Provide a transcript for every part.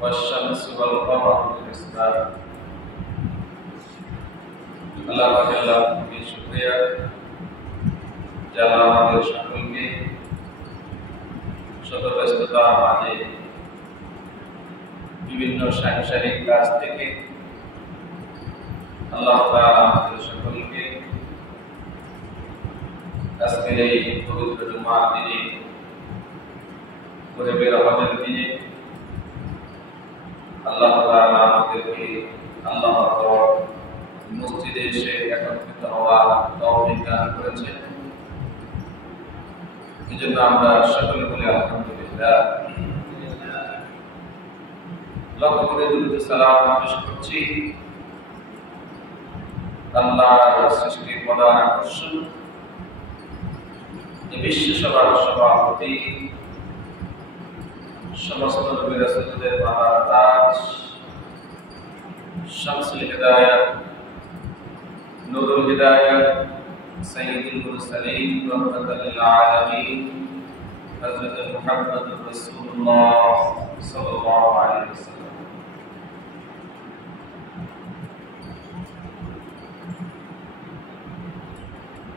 والشمس والقمر بحسبان আল্লাহ তাআলা কি শুকরিয়া যারা আমাদের সকলকে শত ব্যস্ততার মাঝে বিভিন্ন সাংসারিক কাজ থেকে আল্লাহ তাআলা আমাদের সকলকে আজকের এই পবিত্র জুমার দিনে করে বের হওয়ার দিনে আল্লাহ তাআলা আমাদেরকে আল্লাহর মসজিদে এসে একত্রিত হওয়ার তৌফিক দান করেছেন। এজন্য আমরা সকলে বলি আলহামদুলিল্লাহ। লক্ষ্য করে দুরূদ সালাম পেশ করছি আল্লাহর সৃষ্টির প্রধান আকর্ষণ এই বিশ্ব সভার সভাপতি সমস্ত নবী রাসূলদের মাথার তাজ শামসুল হিদায়াত নূরুল হিদায়াত সাইয়্যিদুল মুরসালিন রাহমাতাল লিল আলামিন হযরত মুহাম্মদুর রাসূলুল্লাহ সাল্লাল্লাহু আলাইহি ওয়াসাল্লাম।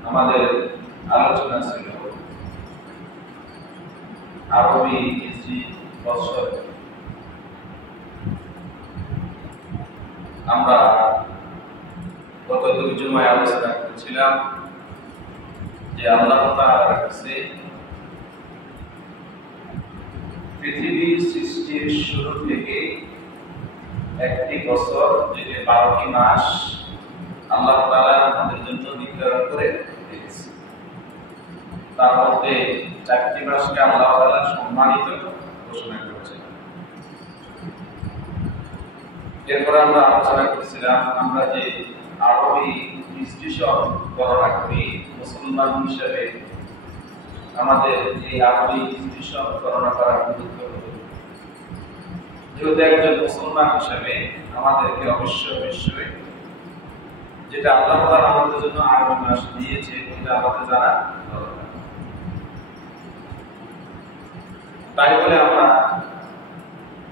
আমাদের আলোচনা ছিল আরবি হিজরি বছর। আমরা গত দুই জুমায় আলোচনা করেছিলাম যে আল্লাহ তাআলার কাছে পৃথিবীর সৃষ্টির শুরু থেকে একটি বছর যেটি 12টি মাস আল্লাহ তাআলা আমাদের জন্য নির্ধারণ করে দিয়েছেন। তার মধ্যে 4টি মাসকে আল্লাহ তাআলা সম্মানিত ঘোষণা করেছেন। এরপর আমরা আলোচনা করেছিলাম আমরা যে আরবি হিজরি সন গণনা করি মুসলমান হিসেবে আমাদের এই আরবি হিজরি সন গণনা করার গুরুত্ব। যেহেতু একজন মুসলমান হিসেবে আমাদেরকে অবশ্যই যেটা আল্লাহ তাআলা আমাদের জন্য আরবি মাস দিয়েছে এটা আমাদের জানা দরকার। তাই বলে আমরা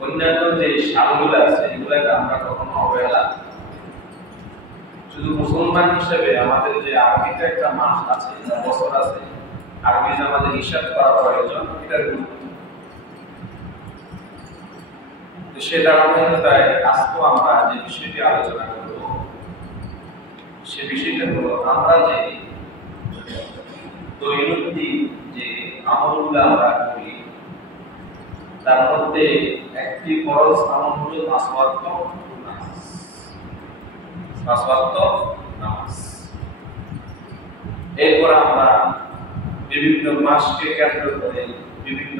অন্যান্য যে সালগুলো আছে এগুলোকে আমরা কখনো অবহেলা, শুধু মুসলমান হিসেবে আমাদের যে আরবিতে একটা মাস আছে বছর আছে আরবিতে আমাদের হিসাব করা প্রয়োজন, এটার গুরুত্ব। তো সেটা তাই আজকে আমরা যে বিষয়টি আলোচনা করব সে বিষয়টা হলো আমরা যে দৈনন্দিন যে আমলগুলো আমরা করি তার মধ্যে একটি ফরজ আমল হলো পাঁচ ওয়াক্ত নামাজ। এরপর আমরা বিভিন্ন মাসকে কেন্দ্র করে বিভিন্ন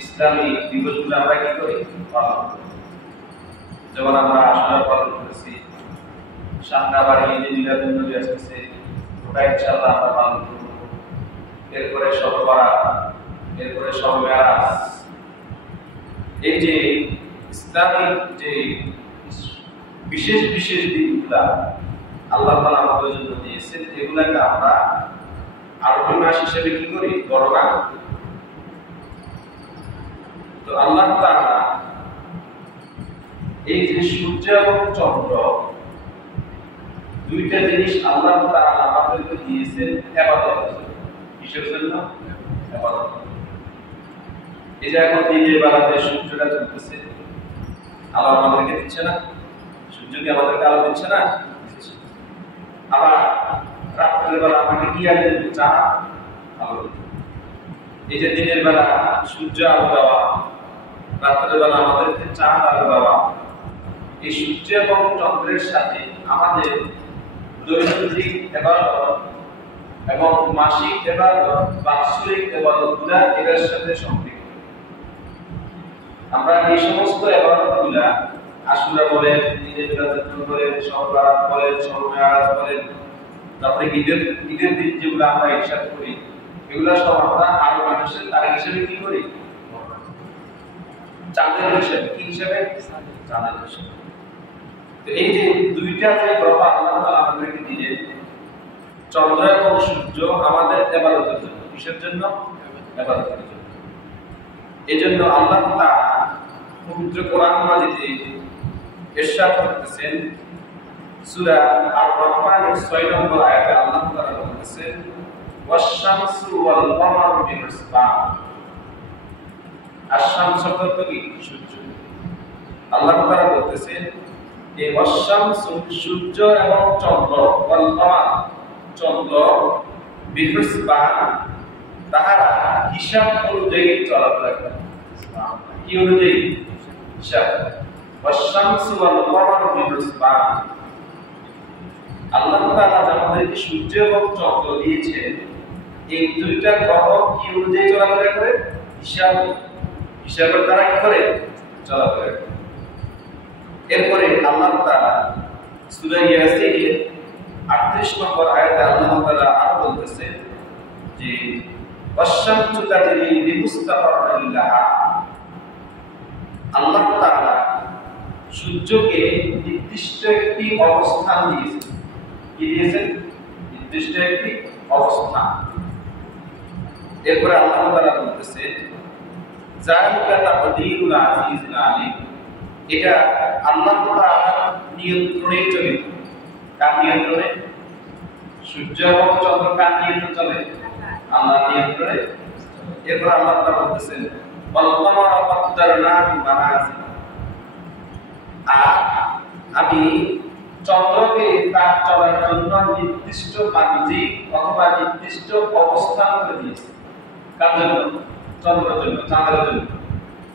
ইসলামী দিবসগুলো আমরা কি করি পালন করি। যেমন আমরা আশুরা পালন করেছি, সামনাবাড়ি ঈদে মিলাদুন নবী আসছে ওটা ইনশাআল্লাহ আমরা পালন করব। এরপরে শবে বরাত, এরপরে শবে মেরাজ। এই যে ইসলামিক যে বিশেষ বিশেষ দিনগুলা আল্লাহ তাআলা আমাদের জন্য দিয়েছেন এগুলাকে আমরা আরবি মাস হিসেবে কি করি গণনা করি। তো আল্লাহ তাআলা এই যে সূর্য এবং চন্দ্র দুইটা জিনিস আল্লাহ তাআলা আমাদেরকে দিয়েছেন ইবাদতের জন্য। কিসের জন্য? ইবাদত। এই যে এখন দিনের বেলাতে সূর্যটা চলতেছে, আলো আমাদেরকে দিচ্ছে না? সূর্য কি আমাদেরকে আলো দিচ্ছে না? আবার রাত্রের বেলা আমাকে কি আলো দিচ্ছে? চাঁদ আলো দিচ্ছে। এই যে দিনের বেলা সূর্য আলো দেওয়া, রাত্রের বেলা আমাদেরকে চাঁদ আলো দেওয়া, এই সূর্য এবং চন্দ্রের সাথে আমাদের দৈনন্দিন ইবাদত এবং মাসিক ইবাদত, বাৎসরিক ইবাদতগুলো এর সাথে সম্পৃক্ত। আমরা এই সমস্ত ইবাদতগুলো আশুরা বলেন, ঈদের ফিতর বলেন, শবে বরাত বলেন, শবে মেরাজ বলেন, তারপরে ঈদের দিন যেগুলো আমরা ইরশাদ করি, এগুলো সব আমরা আরব মাসের তারিখ হিসেবে কি করি? চাঁদের হিসেবে। কি হিসেবে? চাঁদের হিসেবে। তো এই যে দুইটা যে গ্রহ আল্লাহ তাআলা আমাদেরকে দিলেন, চন্দ্র এবং সূর্য আমাদের ইবাদতের জন্য। কিসের জন্য? ইবাদতের জন্য। এজন্য আল্লাহ তাআলা পবিত্র কোরআন মাজিদে ইরশাদ করতেছেন, সূরা আর-রহমানের 6 নম্বর আয়াতে আল্লাহ তাআলা বলতেছেন, ওয়াশ-শামসু ওয়াল-কমারু বিহিসবান। আশ-শামস শব্দ কি? সূর্য। আল্লাহ তাআলা বলতেছেন এই ওয়াশ-শামসু সূর্য এবং চন্দ্র, ওয়াল-কমার চন্দ্র, বিহিসবান তাহারা হিসাব অনুযায়ী চলাফেরা করে। কি অনুযায়ী? হিসাব। ওয়াশ-শামসু ওয়াল-কমারু বিহিসবান। আল্লাহ তাআলা আমাদেরকে সূর্য এবং চন্দ্র দিয়েছেন, এই দুইটা গ্রহ কি অনুযায়ী চলাফেরা করে? হিসাবের দ্বারা কি করে? চলাফেরা করে। এরপরে আল্লাহ তাআলা সূরা ইয়াসিনের 38 নম্বর আয়াতে আল্লাহ তাআলা আরো বলতেছেন যে ওয়াশ-শামসু তাজরি লিমুস্তাকাররিন লাহা। আল্লাহ তাআলা সূর্যকে নির্দিষ্ট একটি অবস্থান দিয়েছেন। কি দিয়েছেন? নির্দিষ্ট একটি অবস্থান। এরপরে আল্লাহ তাআলা বলতেছেন যালিকা তাকদীরুল আজিজুল আলীম। এটা আল্লাহ তাআলার নিয়ন্ত্রণে চলিত। কার নিয়ন্ত্রণে? সূর্য এবং চন্দ্র কার নিয়ন্ত্রণে চলে? আল্লাহর নিয়ন্ত্রণে। এরপর আল্লাহ তাআলা বলতেছেন ওয়াল কামারা কাদ্দারনাহু মানাজিল। আর আমি চন্দ্রকে তার চলার জন্য নির্দিষ্ট বাহ্যিক অথবা নির্দিষ্ট অবস্থান করে দিয়েছি। কার জন্য? চন্দ্রের জন্য, চাঁদের জন্য।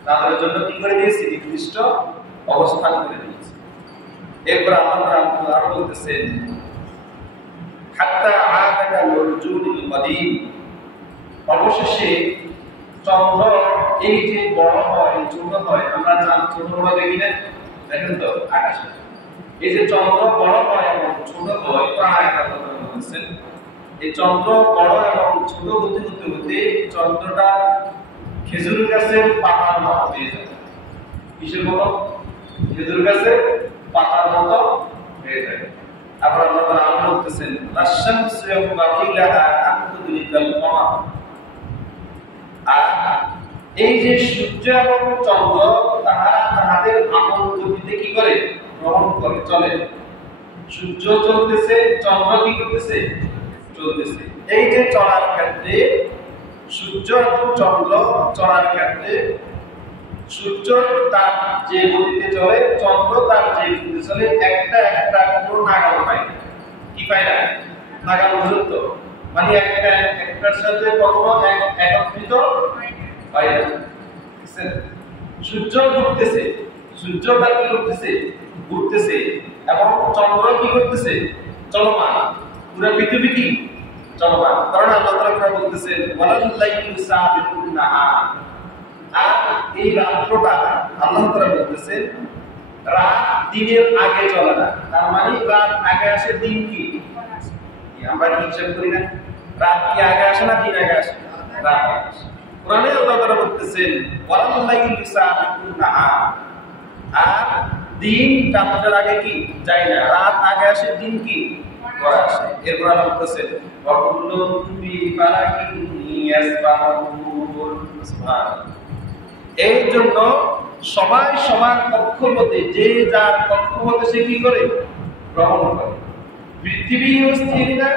চাঁদের জন্য কি করে দিয়েছি? নির্দিষ্ট অবস্থান করে দিয়েছি। এরপর আল্লাহ আরো বলতেছেন হাত্তা আদাকা লুরজুনিল কদিম। অবশেষে চন্দ্র এই যে বড় হয়, ছোট হয়, আমরা চাঁদ ছোট বড় দেখি না, দেখেন তো আকাশে। এই যে চন্দ্র বড় হয় এবং ছোট হয়, প্রায় কথা বলছেন, এই চন্দ্র বড় এবং ছোট হতে হতে হতে চন্দ্রটা খেজুর গাছের পাতার মতো হয়ে যায়। কিসের মতো? খেজুর গাছের পাতার মতো হয়ে যায়। আবার আল্লাহ তাআলা আরো বলতেছেন আশ-শামসু ইয়ানবাগি লাহা আন তুদরিকাল কমার। আর এই যে সূর্য এবং চন্দ্র তাহারা তাহাদের আপন গতিতে কি করে? ভ্রমণ করে, চলে। সূর্য চলতেছে, চন্দ্র কি করতেছে? চলতেছে। এই যে চলার ক্ষেত্রে সূর্য এবং চন্দ্র চলার ক্ষেত্রে সূর্য তার যে গতিতে চলে, চন্দ্র তার যে গতিতে চলে, একটা কোনো নাগাল পায় না। কি পায় না? নাগাল দূরত্ব, মানে একটার সাথে কখনো একত্রিত হয় না। সূর্য ঘুরতেছে, সূর্য তার কি করতেছে? ঘুরতেছে, এবং চন্দ্র কি করতেছে? চলমান। পুরো পৃথিবী কি চলমান। কারণ আল্লাহ তাআলা বলতেছেন ওয়ালাল লাইলু সাবিকুন নাহার। আর এই রাত্রটা আল্লাহ তাআলা বলতেছেন রাত দিনের আগে চলে না। তার মানে রাত আগে আসে, দিন কি? আমরা কি হিসাব করি না? রাত কি আগে আসে না দিন আগে আসে? রাত আগে আসে। কোরআনে আল্লাহ তাআলা বলতেছেন ওয়ালাল লাইলু সাবিকুন নাহার। আর দিন রাতের আগে কি যায় না, রাত আগে আসে, দিন কি পরে আসে। এরপর আল্লাহ বলতেছেন ওয়া কুল্লুন ফি ফালাকিন ইয়াসবাহুন। সুবহানাল্লাহ। এই জন্য সবাই সবার কক্ষপথে, যে যার কক্ষপথে সে কি করে? ভ্রমণ করে। পৃথিবীও স্থির না,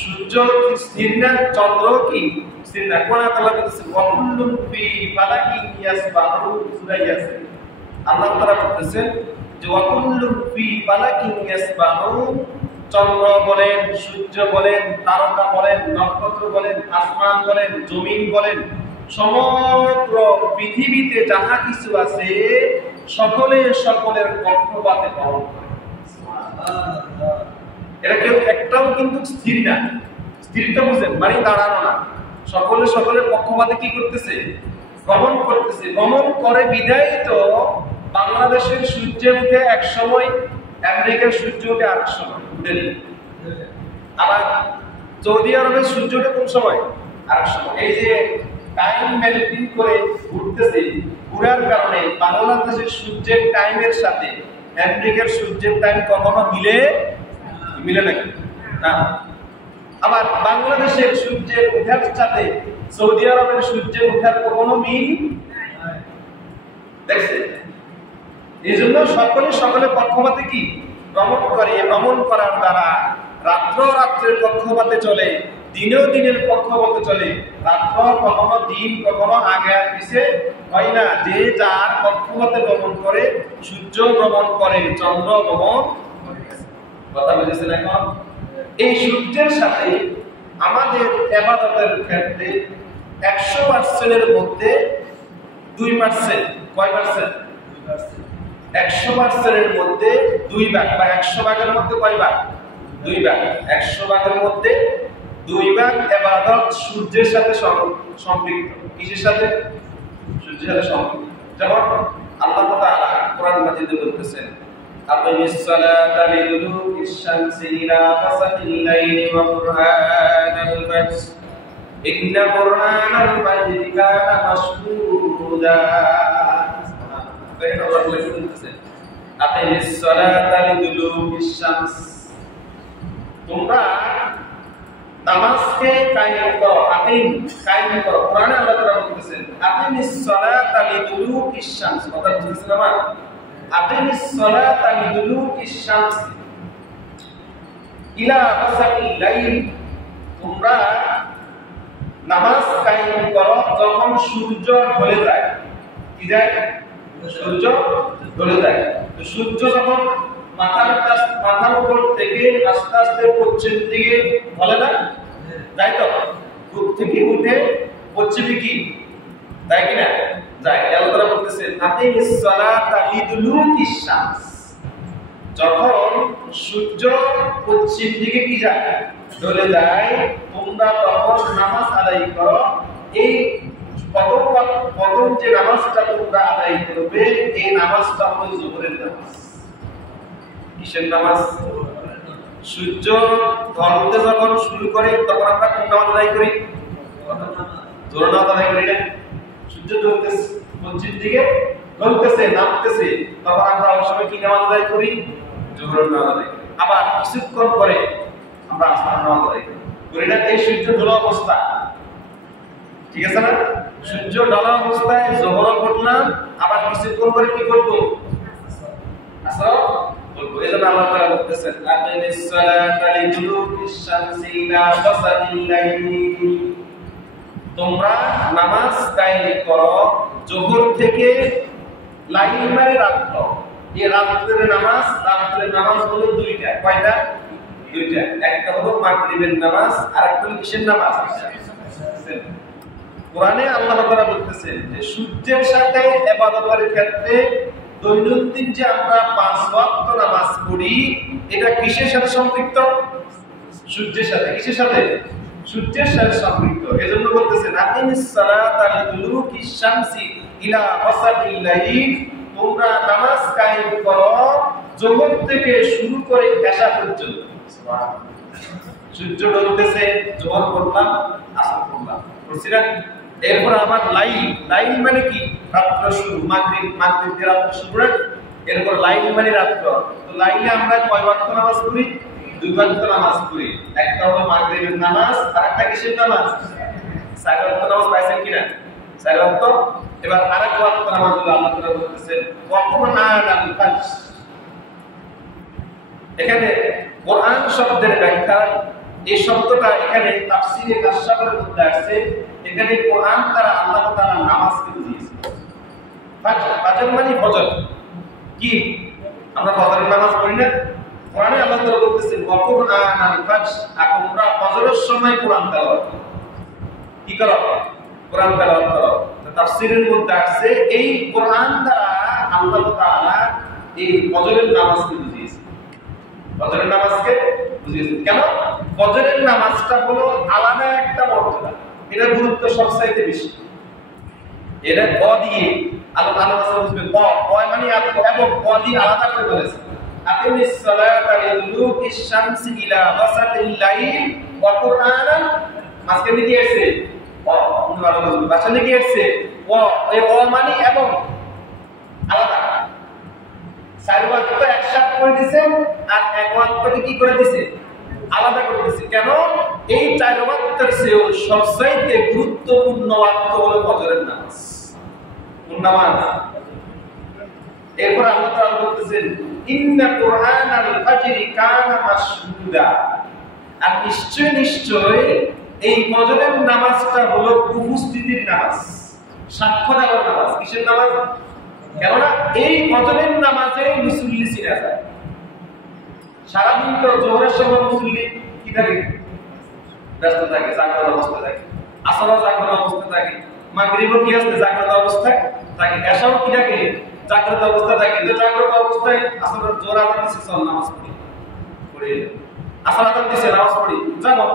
সূর্য স্থির না, চন্দ্র কি স্থির না। কোরআন আল্লাহ বলতেছে ওয়া কুল্লুন ফি ফালাকিন ইয়াসবাহুন। সূরা ইয়াসিন আল্লাহ তাআলা বলতেছেন যে ওয়া কুল্লুন ফি ফালাকিন ইয়াসবাহুন। চন্দ্র বলেন, সূর্য বলেন, তারকা বলেন, নক্ষত্র বলেন, আসমান বলেন, জমিন বলেন, সমগ্র পৃথিবীতে যাহা কিছু আছে সকলে সকলের পক্ষপাতে পালন করে। এটা কেউ একটাও কিন্তু স্থির না, স্থিরতা বুঝেন মানে দাঁড়ানো না, সকলে সকলের পক্ষপাতে কি করতেছে, গমন করতেছে। গমন করে বিদায় তো বাংলাদেশের সূর্য উঠে এক সময়, আমেরিকার সূর্য উঠে আরেক সময়, আবার সৌদি আরবের সূর্য উঠে কোন সময়, আরেক সময়। এই যে টাইম মেনটেন করে ঘুরতেছে, ঘুরার কারণে বাংলাদেশের সূর্যের টাইমের সাথে আমেরিকার সূর্যের টাইম কখনো মিলে নাকি না। আবার বাংলাদেশের সূর্যের ওঠার সাথে সৌদি আরবের সূর্যের ওঠার কখনো মিল দেখছে। এই জন্য সকলে সকলের পক্ষপাতে কি ভ্রমণ করে। ভ্রমণ করার দ্বারা রাত্র রাত্রের পক্ষপাতে চলে, দিনেও দিনের পক্ষপাতে চলে। রাত্র কখনো দিন কখনো আগে আর পিছে হয় না। যে যার পক্ষপাতে ভ্রমণ করে, সূর্য ভ্রমণ করে, চন্দ্র ভ্রমণ করে। কথা বুঝেছেন এখন? এই সূর্যের সাথে আমাদের ইবাদতের ক্ষেত্রে 100% মধ্যে 2%, কয় পার্সেন্ট? 100% মধ্যে 2 ভাগ, বা 100 ভাগের মধ্যে কয় ভাগ? 2 ভাগ। 100 ভাগের মধ্যে 2 ভাগ ইবাদত সূর্যের সাথে সম্পৃক্ত। কিসের সাথে? সূর্যের সাথে সম্পৃক্ত। যেমন আল্লাহ তাআলা কোরআন মাজিদে বলতেছেন, আকিমিস সালাতা লিদুলুকিশ শামসি ইলা গাসাকিল লাইলি ওয়া কুরআনাল ফাজর ইন্না কুরআনাল ফাজরি কানা মাশহুদা। দেখেন আল্লাহ বলতেছেন, আকিমিস সালাতা লিদুলুকিশ শামস, তোমরা নামাজকে কায়েম করো, কায়েম করো। কোরআনে আল্লাহ তাআলা বলতেছেন, আকিমিস সালাতা লিদুলুকিশ শামস, কথা বুঝছেন আমার? আকিমিস সালাতা লিদুলুকিশ শামস ইলা গাসাকিল লাইল, তোমরা নামাজ কায়েম করো যখন সূর্য ঢলে যায়। কি যায়? সূর্য ঢলে যায়। তো সূর্য যখন মাথার উপর থেকে আস্তে আস্তে পশ্চিম দিকে ঢলে না, তাই তো? পূর্ব থেকে উঠে পশ্চিমে কি তাই কি না যায়? আল্লাহ তাআলা বলতেছেন, আকিমিস সালাতা লিদুলুকিশ শামস, যখন সূর্য পশ্চিম দিকে কি যায়, ঢলে যায়, তোমরা তখন নামাজ আদায় করো। এই প্রথম যে নামাজটা তোমরা আদায় করবে, এই নামাজটা হলো যোহরের নামাজ। কিসের নামাজ? সূর্য ঢলতে যখন শুরু করে তখন আমরা কোন নামাজ আদায় করি? যোহরের নামাজ আদায় করি না? সূর্য ঢলতেছে, পশ্চিম দিকে ঢলতেছে, নামতেছে, তখন আমরা ওই সময় কি নামাজ আদায় করি? যোহরের নামাজ আদায় করি। আবার কিছুক্ষণ পরে আমরা আসরের নামাজ আদায় করি। করি না? এই সূর্য ঢলা অবস্থা, ঠিক আছে না? সূর্য ঢলা অবস্থায় যোহর পড়লাম, আবার কিছুক্ষণ পরে কি করব? আসর বলবো। এজন্য আল্লাহ তাআলা বলতেছেন, আকিমিস সালাতা লিদুলুকিশ শামসি ইলা গাসাকিল লাইলি, তোমরা নামাজ কায়েম করো যোহর থেকে, লাইল মানে রাত্র। এই রাত্রের নামাজ হলো দুইটা। কয়টা? দুইটা। একটা হলো মাগরিবের নামাজ, আর একটা হলো কিসের নামাজ? কোরআনে আল্লাহ তাআলা বলতেছেন যে সূর্যের সাথে ইবাদতের ক্ষেত্রে দৈনন্দিন যে আমরা 5 ওয়াক্ত নামাজ পড়ি, এটা কিসের সাথে সম্পৃক্ত? সূর্যের সাথে। কিসের সাথে? সূর্যের সাথে সম্পৃক্ত। এজন্য বলতেছেন, আকিমিস সালাতা লিদুলুকিশ শামসি ইলা গাসাকিল লাইল, তোমরা নামাজ কায়েম করো যোহর থেকে শুরু করে এশা পর্যন্ত। সুবহানাল্লাহ। সূর্য ঢলতেছে, যোহর পড়লাম, আসর পড়লাম, বুঝছি না? এরপর আবার লাইল মানে কি? রাত্র শুরু, মাগরিব দিয়ে রাত্র শুরু করে, এরপর লাইল মানে রাত্র। তো লাইলে আমরা কয় ওয়াক্ত নামাজ পড়ি? 2 ওয়াক্ত নামাজ পড়ি। একটা হলো মাগরিবের নামাজ, আর একটা কিসের নামাজ? 4 ওয়াক্ত নামাজ পাইছেন কিনা? 4 ওয়াক্ত। এবার আরেক ওয়াক্ত নামাজ হলো আল্লাহ তাআলা বলতেছেন, ওয়া কুরআনাল ফাজর। এখানে কোরআন শব্দের ব্যাখ্যা, এই শব্দটা এখানে তাফসীরে কাশফের মধ্যে আছে। এখানে কোরআন দ্বারা আল্লাহ তাআলা নামাজকে বুঝিয়েছেন। ফাজর মানে ফজর। কি আমরা ফজরের নামাজ পড়ি না? কোরআনে আল্লাহ তাআলা বলতেছেন, ওয়া কুরআনাল ফাজর, আর তোমরা ফজরের সময় কোরআন তেলাওয়াত করো। কি করো? কোরআন তেলাওয়াত করো। তাফসীরের মধ্যে আছে এই কোরআন দ্বারা আল্লাহ তাআলা এই ফজরের নামাজকে বুঝিয়েছেন। ফজরের নামাজকে বুঝিয়েছেন কেন? ফজরের নামাজটা হলো আলাদা একটা মর্যাদা, এটা গুরুত্ব সবচাইতে বেশি। এটা ক দিয়ে আল্লাহ বুঝবেন, ক মানে এবং ক দিয়ে আলাদা করে বলেছেন। আকিমিস সালাতা লিদুলুকিশ শামসি ইলা ওয়াসাতিল লাইল ওয়া কুরআনান, আজকে কি আছে ও ভালো বুঝবেন, বাচ্চা কি আছে ও, এই ও মানে এবং আলাদা। চার ওয়াক্ত একসাথে করে দিয়েছে আর এক ওয়াক্তকে কি করে দিয়েছে? আলাদা করে দিয়েছে। কেন? এই চার ওয়াক্তের চেয়েও সবচাইতে গুরুত্বপূর্ণ ওয়াক্ত হলো ফজরের নামাজ। কোন নামাজ? এরপর আল্লাহ তাআলা বলতেছেন ইন্না কুরআনাল ফাজরি কানা মাশহুদা, আর নিশ্চয় নিশ্চয় এই ফজরের নামাজটা হলো উপস্থিতির নামাজ, সাক্ষ্য দেওয়ার নামাজ। কিসের নামাজ? কেননা এই ফজরের নামাজে মুসল্লি চিনা যায়। সারাদিন তো জোহরের সময় মুসল্লি কি থাকে? ব্যস্ত থাকে, জাগ্রত অবস্থায় থাকে। আসরও জাগ্রত অবস্থায় থাকে, মাগরিবও কি আছে? জাগ্রত অবস্থায় থাকে। এশাও কি থাকে? জাগ্রত অবস্থায় থাকে। তো জাগ্রত অবস্থায় আসরের জোর আদান দিছে, চল নামাজ পড়ি, পড়ি। আসর আদান দিছে, নামাজ পড়ি, জানো।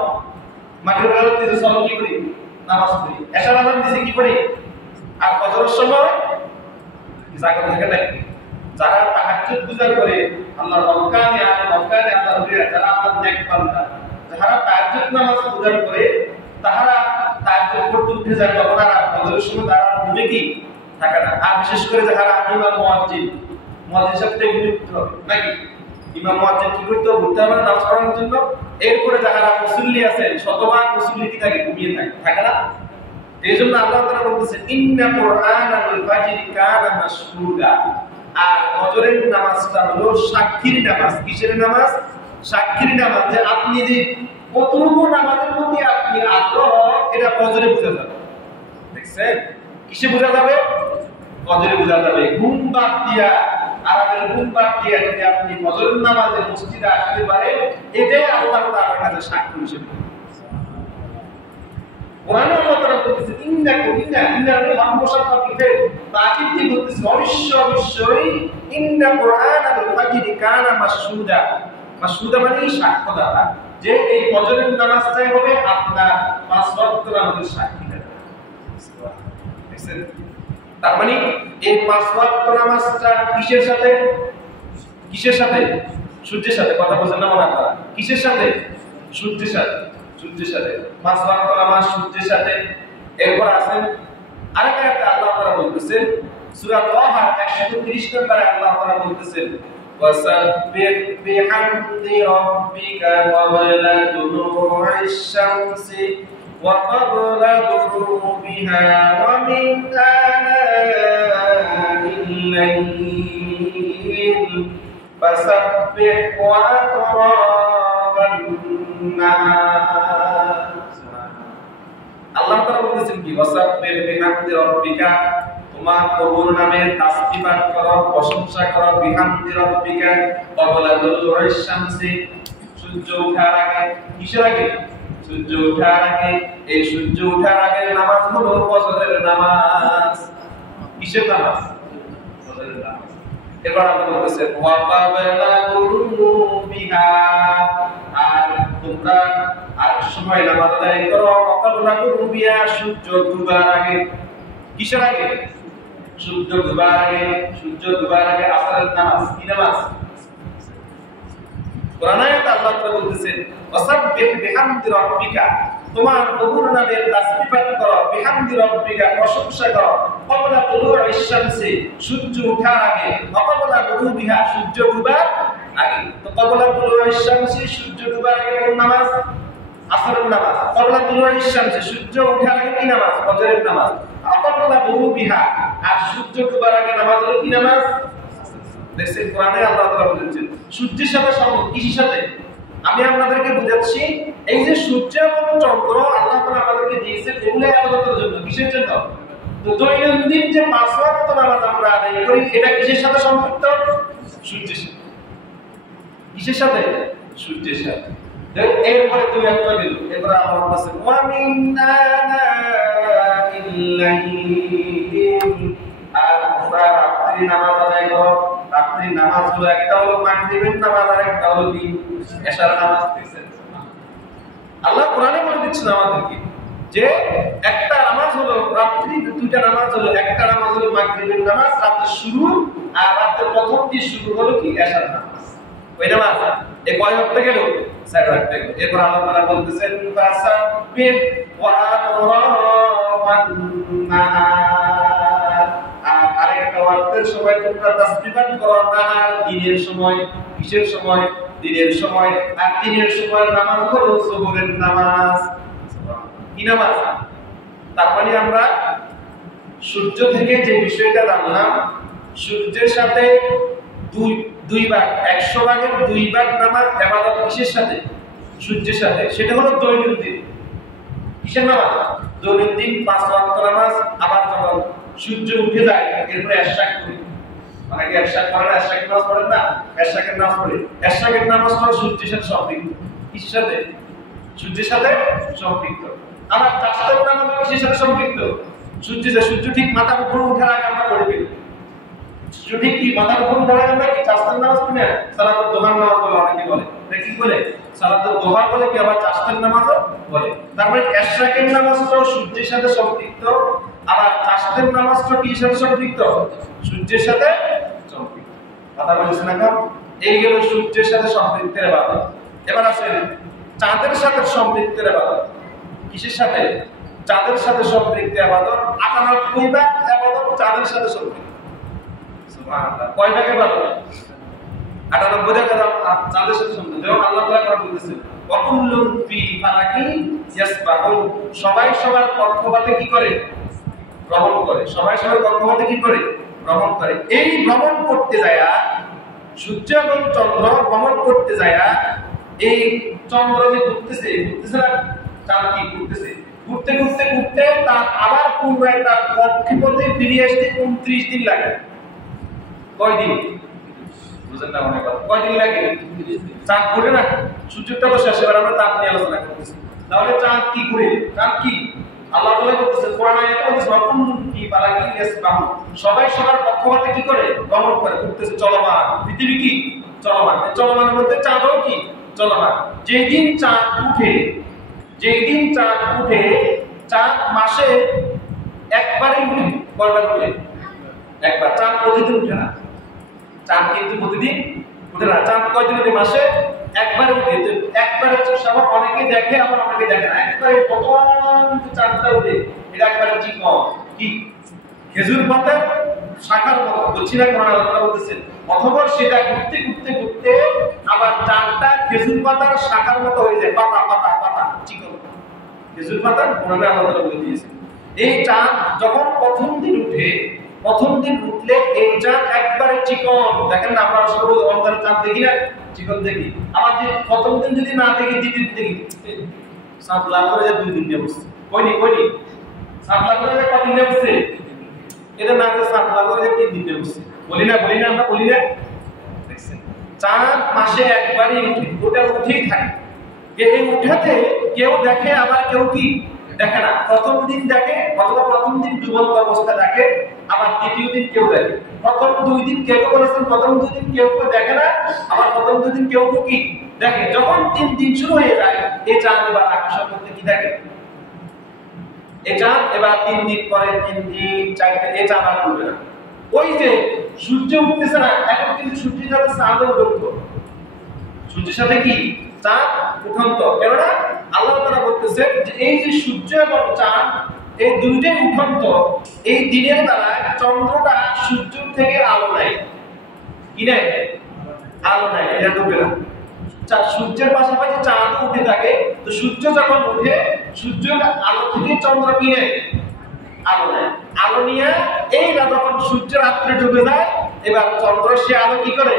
মাগরিব আদান দিছে, চল কি করি? নামাজ পড়ি। এশার আদান দিছে, কি করি? আর ফজরের সময় জাগ্রত থাকে না। যারা তাহাজ্জুদ গুজার করে, আল্লাহর মক্কানে আল্লাহর ওলিরা, যারা আল্লাহর নেক বান্দা, যারা তাহাজ্জুদ নামাজ গুজার করে, তাহারা তাহাজ্জুদ পড়তে উঠে যায়, তখন আর ফজরের সময় তারা ঘুমে কি থাকে না। আর বিশেষ করে যারা ইমাম মুয়াজ্জিন সাথে বিরক্ত হবে নাকি, ইমাম মুয়াজ্জিন কি করতে হবে? উঠতে হবে নামাজ পড়ানোর জন্য। এরপরে যারা মুসল্লি আছেন, শতভাগ মুসল্লি কি থাকে? ঘুমিয়ে থাকে না। এইজন্য আল্লাহ তাআলা বলতেছেন ইন্না কুরআনাল ফাজরি কানা মাশহুদা, আর ফজরের নামাজটা হলো সাক্ষীর নামাজ। কিসের নামাজ? সাক্ষীর নামাজ। যে আপনি যে কতটুকু নামাজের প্রতি আপনি আগ্রহ, এটা ফজরে বোঝা যাবে। দেখছেন? কিসে বোঝা যাবে? ফজরে বোঝা যাবে। ঘুম বাদ দিয়া, আরামের ঘুম বাদ দিয়া যদি আপনি ফজরের নামাজে মসজিদে আসতে পারেন, এটাই আল্লাহ তাআলার কাছে সাক্ষী হিসেবে। কোরআনে আল্লাহ তাআলা বলতেছে ইন্না মুশাফা বিতে, তাকিদ দিয়ে বলতেছে অবশ্যই ইন্না কুরআনাল ফাজরি কানা মাশহুদা। মাশহুদা মানে সাক্ষ্য দেওয়া, যে এই ফজরের নামাজটাই হবে আপনার পাঁচ ওয়াক্ত নামাজের সাক্ষী দেওয়া। দেখছেন? তার মানে এই পাঁচ ওয়াক্ত নামাজটা কিসের সাথে? কিসের সাথে? সূর্যের সাথে। কথা বলছেন না মনে আপনারা? কিসের সাথে? সূর্যের সাথে। সূর্যের সাথে পাঁচ ওয়াক্ত নামাজ সূর্যের সাথে। এরপর আছেন আরেকটা আয়াতে আল্লাহ তাআলা বলতেছেন সূরা তাহা 130 নম্বরে আল্লাহ তাআলা বলতেছেন ওয়াসাব্বিহ বিহামদি রাব্বিকা ক্বাবলা তুলুইশ শামসি ওয়া ক্বাবলা গুরুবিহা ওয়া মিন আনাইল লাইল ফাসাব্বিহ ওয়া আতরাফান নাহার। আল্লাহ তাআলা বলেছেন কি ওয়াসাব্বিহ বিহামদি রাব্বিকা, তোমার প্রভুর নামে তাসবিহ পাঠ করো, প্রশংসা করো, বিহামদি রাব্বিকা ক্বাবলা তুলুইশ শামসি, সূর্য ওঠার আগে। কিসের আগে? সূর্য ওঠার আগে। এই সূর্য ওঠার আগে নামাজ হলো ফজরের নামাজ। কিসের নামাজ? ফজরের নামাজ। এবার আল্লাহ বলতেছেন ওয়া ক্বাবলা গুরুবিহা, আর তোমরা আর সময় নামাজ আদায় করো ক্বাবলা গুরুবিহা, সূর্য ডুবার আগে। কিসের আগে? সূর্য ডুবার আগে। সূর্য ডুবার আগে আসরের নামাজ। কি নামাজ? কোরআনে আল্লাহ তাআলা বলতেছেন ওয়াসাব্বিহ বিহামদি রাব্বিকা, তোমার প্রভুর নামে তাসবিহ পাঠ করো, বিহামদি রাব্বিকা প্রশংসা করো, ক্বাবলা তুলুইশ শামসি, সূর্য ওঠার আগে, ক্বাবলা গুরুবিহা, সূর্য ডুবার আগে। তো ক্বাবলা তুলুইশ শামসি, সূর্য ডুবার আগে কোন নামাজ? আসরের নামাজ। ক্বাবলা তুলুইশ শামসি, সূর্য ওঠার আগে কি নামাজ? ফজরের নামাজ। ক্বাবলা গুরুবিহা, আর সূর্য ডুবার আগে নামাজ হলো কি নামাজ? দেখছেন কোরআনে আল্লাহ তাআলা বলেছেন সূর্যের সাথে সম্পর্ক। কিসের সাথে? আমি আপনাদেরকে বুঝাচ্ছি, এই যে সূর্য এবং চন্দ্র আল্লাহ তাআলা আমাদেরকে দিয়েছেন, এগুলো ইবাদতের জন্য। কিসের জন্য? তো দৈনন্দিন যে পাঁচ ওয়াক্ত নামাজ আমরা আদায় করি, এটা কিসের সাথে সম্পৃক্ত? সূর্যের সাথে। কিসের সাথে? সূর্যের সাথে। এরপরে দুই একটা দিল, এরপরে আল্লাহ বলছে ওয়া মিন আনাইল লাইল, আর রাত্রে রাত্রি নামাজ আদায় করো। রাত্রি নামাজ হলো একটা হলো মাগরিবের নামাজ আর একটা হলো কি এশার নামাজ। আল্লাহ কোরআনে বলে দিচ্ছেন আমাদেরকে যে একটা নামাজ হলো রাত্রি, দুইটা নামাজ হলো, একটা নামাজ হলো মাগরিবের নামাজ রাতের শুরু, আর রাতের প্রথম দিয়ে শুরু হলো কি এশার নামাজ। ওই নামাজ এই কয় ওয়াক্ত গেল? 4 ওয়াক্ত গেল। এরপর আল্লাহ তাআলা বলতেছেন ফাসাব্বিহ ওয়া আতরাফান নাহার, আর আরেকটা ওয়াক্তের সময় তোমরা তাসবিহ করো, নাহার দিনের সময়। কিসের সময়? দিনের সময়। আর দিনের সময় নামাজ হলো যোহরের নামাজ। কি নামাজ? তার মানে আমরা সূর্য থেকে যে বিষয়টা জানলাম, সূর্যের সাথে দুই ভাগ, 100 ভাগের 2 ভাগ নামাজ ইবাদত কিসের সাথে? সূর্যের সাথে। সেটা হলো দৈনন্দিন। কিসের নামাজ? দৈনন্দিন 5 ওয়াক্ত নামাজ। আবার যখন সূর্য উঠে যায় এরপরে এশাক করি। মানে কি এশাক পড়ে না? এশাকের নামাজ পড়েন না? এশাকের নামাজ পড়ে। এশাকের নামাজ হলো সূর্যের সাথে সম্পৃক্ত। কিসের সাথে? সূর্যের সাথে সম্পৃক্ত। আবার চাষের নামাজ কিসের সাথে সম্পৃক্ত? সূর্য ঠিক মাথার উপর ওঠার আগে আমরা পড়ে ফেলি। সূর্য ঠিক কি মাথার উপর ওঠার আগে আমরা কি চাষের নামাজ পড়ি না? সালাতুল দুহার নামাজ বলে অনেকে বলে। এটা কি বলে? সালাতুল দুহা বলে, কি আবার চাষের নামাজও বলে। তারপরে এশাকের নামাজটাও সূর্যের সাথে সম্পৃক্ত, আবার চাষের নামাজটা কিসের সাথে সম্পৃক্ত? সূর্যের সাথে সম্পৃক্ত। কথা বলছেন না? এই গেল সূর্যের সাথে সম্পৃক্তের ইবাদত। এবার আসেন চাঁদের সাথে সম্পৃক্তের ইবাদত। কিসের সাথে? চাঁদের সাথে সম্পৃক্ত ইবাদত। 98 ভাগ ইবাদত চাঁদের সাথে সম্পৃক্ত। সুবহানাল্লাহ। কয় ভাগ ইবাদত? 98 ভাগ চাঁদের সাথে সম্পৃক্ত। যেমন আল্লাহ তাআলা বলেছেন ওয়াকুল্লুন ফি ফালাকি ইয়াসবাহুন, সবাই সবার কক্ষপথে কি করে? ভ্রমণ করে। সবাই সবার কক্ষপথে কি করে? ভ্রমণ করে। এই ভ্রমণ করতে যায়া সূর্য এবং চন্দ্র ভ্রমণ করতে যায়া এই চন্দ্র যে ঘুরতেছে না, চাঁদ কি ঘুরতেছে, ঘুরতে ঘুরতে ঘুরতে তার আবার পুনরায় তার কক্ষপথে ফিরে আসতে 29 দিন লাগে। কয় দিন? বুঝেন না মনে করেন কয় দিন লাগে? চাঁদ ঘুরে না, সূর্যটা তো শেষ। এবার আমরা চাঁদ নিয়ে আলোচনা করতেছি। তাহলে চাঁদ কি ঘুরে? চাঁদ কি আল্লাহ তাআলা বলতেছে কোরআনে, এটা বলতেছে ওয়াকুল্লুন ফি ফালাকি ইয়াসবাহুন, সবাই সবার কক্ষপথে কি করে? ভ্রমণ করে, ঘুরতেছে, চলমান। পৃথিবী কি চলমান। চলমানের মধ্যে চাঁদও কি চলমান। যেদিন চাঁদ উঠে, চাঁদ মাসে একবারই উঠে। কয়বার উঠে? একবার। চাঁদ প্রতিদিন উঠে না। চাঁদ কিন্তু প্রতিদিন উঠে না। চাঁদ কয়দিন উঠে? মাসে একবার উঠে। একবারে সবার অনেকে দেখে, আবার অনেকে দেখে না। একবারে প্রথম চাঁদটা উঠে, এটা একবারে চিকন কি খেজুর পাতার শাখার মতো। বলছি না কোরআন আল্লাহ তাআলা বলতেছেন, অথবা সেটা ঘুরতে ঘুরতে ঘুরতে আবার চাঁদটা খেজুর পাতার শাখার মতো হয়ে যায়। পাতা পাতা পাতা চিকন খেজুর পাতার। কোরআনে আল্লাহ তাআলা বলে দিয়েছেন এই চাঁদ যখন প্রথম দিন উঠলে এই চাঁদ একবারে চিকন। দেখেন না, আমরা সব রমজানের চাঁদ দেখি না, চিকন দেখি। আবার যে প্রথম দিন যদি না দেখি, দ্বিতীয় দিন দেখি চাঁদ লাল করে যায় 2 দিন নিয়ে বসছে। কইনি চাঁদ লাল করে যায় কদিন নিয়ে বসছে? এটা না করে চাঁদ লাল করে যায় 3 দিন নিয়ে বসছে। বলি না আমরা বলি না? দেখছেন, চাঁদ মাসে একবারই উঠে, ওটা উঠেই থাকে। এই উঠাতে কেউ দেখে, আবার কেউ কি দেখে না। প্রথম দিন দেখে, অথবা প্রথম দিন ডুবন্ত অবস্থা দেখে, আবার দ্বিতীয় দিন কেউ দেখে। প্রথম 2 দিন কেউ বলেছেন প্রথম 2 দিন কেউ দেখে না, আবার প্রথম 2 দিন কেউ কি দেখে। যখন 3 দিন শুরু হয়ে যায়, এই চাঁদ এবার আকাশের মধ্যে কি দেখে? এই চাঁদ এবার 3 দিন পরে 3 দিন 4 দিন এই চাঁদ আর উঠবে না। ওই যে সূর্য উঠতেছে না, এখন কিন্তু সূর্যের সাথে চাঁদও উঠতো। সূর্যের সাথে কি চাঁদ উঠন্ত। কেননা আল্লাহ তাআলা বলতেছেন যে এই যে সূর্য এবং চাঁদ এই দুইটাই উঠন্ত। এই দিনের বেলা চন্দ্রটা সূর্য থেকে আলো নেয়। কি নেয়? আলো নেয়। এটা ডুবে না। সূর্যের পাশাপাশি চাঁদ উঠে থাকে। তো সূর্য যখন উঠে, সূর্যের আলো থেকে চন্দ্র কি নেয়? আলো নেয়। আলো নিয়ে এই যখন সূর্য রাত্রে ডুবে যায়, এবার চন্দ্র সে আলো কি করে?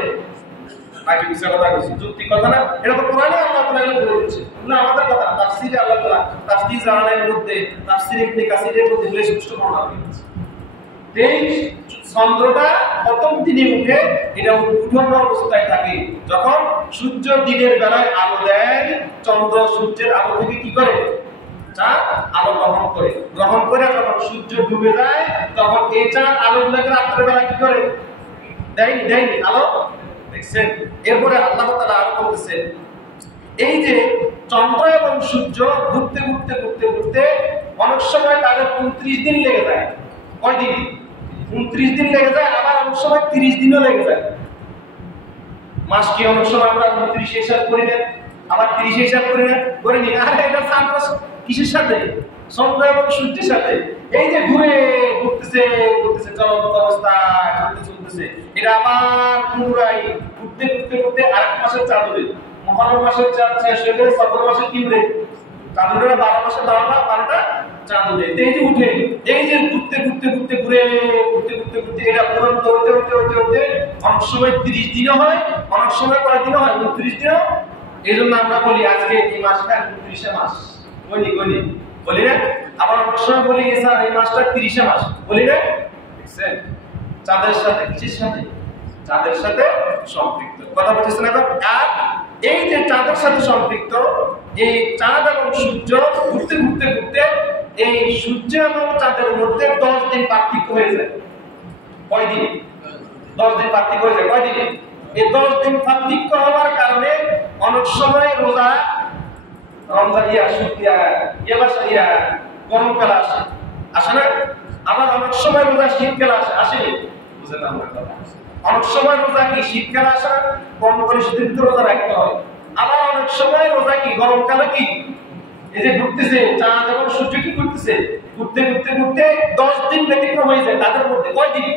বাকি বিষয় কথা বলছি, যুক্তি কথা না। এটা তো কোরআনে আল্লাহ তাআলা বলে দিয়েছে, না আমাদের কথা। তাফসীরে আল্লাহ তাআলা তাফসীর জানানের মধ্যে, তাফসীর ইবনে কাসিরের মধ্যে বলে স্পষ্ট বর্ণনা করেছে। এই চন্দ্রটা প্রথম দিনে উঠে, এটা উঠন্ত অবস্থায় থাকে। যখন সূর্য দিনের বেলায় আলো দেয়, চন্দ্র সূর্যের আলো থেকে কি করে? চাঁদ আলো গ্রহণ করে। যখন সূর্য ডুবে যায়, তখন এই চাঁদ আলোগুলোকে রাত্রের বেলা কি করে? দেয়নি আলো দেখছেন। এরপরে আল্লাহ তাআলা আরো বলতেছেন, এই যে চন্দ্র এবং সূর্য ঘুরতে ঘুরতে ঘুরতে ঘুরতে অনেক সময় তাদের 29 দিন লেগে যায়। কয় দিন? 29 দিন লেগে যায়, আবার অনেক সময় 30 দিনও লেগে যায়। মাস কি অনেক সময় আমরা 29 হিসাব করি না, আবার 30 হিসাব করি না, করে নি। আর এটা চাঁদ কিসের সাথে? চন্দ্র এবং সূর্যের সাথে। এই যে ঘুরতেছে চলন্ত অবস্থায় চলতেছে, এটা আবার পুনরায় ঘুরতে ঘুরতে ঘুরতে আরেক মাসের চাঁদ হবে। মহরম মাসের চাঁদ শেষ হয়ে গেলে সফর মাসে কি হবে? চাঁদ উঠে 12 মাসে 12টা চাঁদ উঠে। এই যে উঠে, এই যে ঘুরতে ঘুরতে ঘুরতে ঘুরে ঘুরতে ঘুরতে ঘুরতে এটা পূরণ হতে হতে হতে হতে অনেক সময় 30 দিনও হয়, অনেক সময় কয় দিনও হয়? 29 দিনও। এই জন্য আমরা বলি আজকে এই মাসটা 29 মাস, বলি না? আবার অনেক সময় বলি স্যার এই মাসটা 30 মাস, বলি না? দেখছেন? চাঁদের সাথে কিসের সাথে? চাঁদের সাথে সম্পৃক্ত। কথা বলতেছেন এখন। আর এই যে চাঁদের সাথে সম্পৃক্ত, এই চাঁদ এবং সূর্য ঘুরতে ঘুরতে ঘুরতে এই সূর্য এবং চাঁদের মধ্যে 10 দিন পার্থক্য হয়ে যায়। কয় দিন? 10 দিন পার্থক্য হয়ে যায়। কয় দিন? এই 10 দিন পার্থক্য হওয়ার কারণে অনেক সময় রোজা রমজান গরমকাল আসে না? আবার অনেক সময় রোজা শীতকাল আসেনি। বুঝেন আমার কথা? অনেক সময় রোজা কি শীতকাল আসে, কম করে শীতের ভিতরে রোজা রাখতে হয়। আবার অনেক সময় রোজা কি গরমকালে কি এই যে ঘুরতেছে চাঁদ এবং সূর্য কি ঘুরতেছে, ঘুরতে ঘুরতে ঘুরতে 10 দিন ব্যতিক্রম হয়ে যায়। তাদের মধ্যে কয় দিন?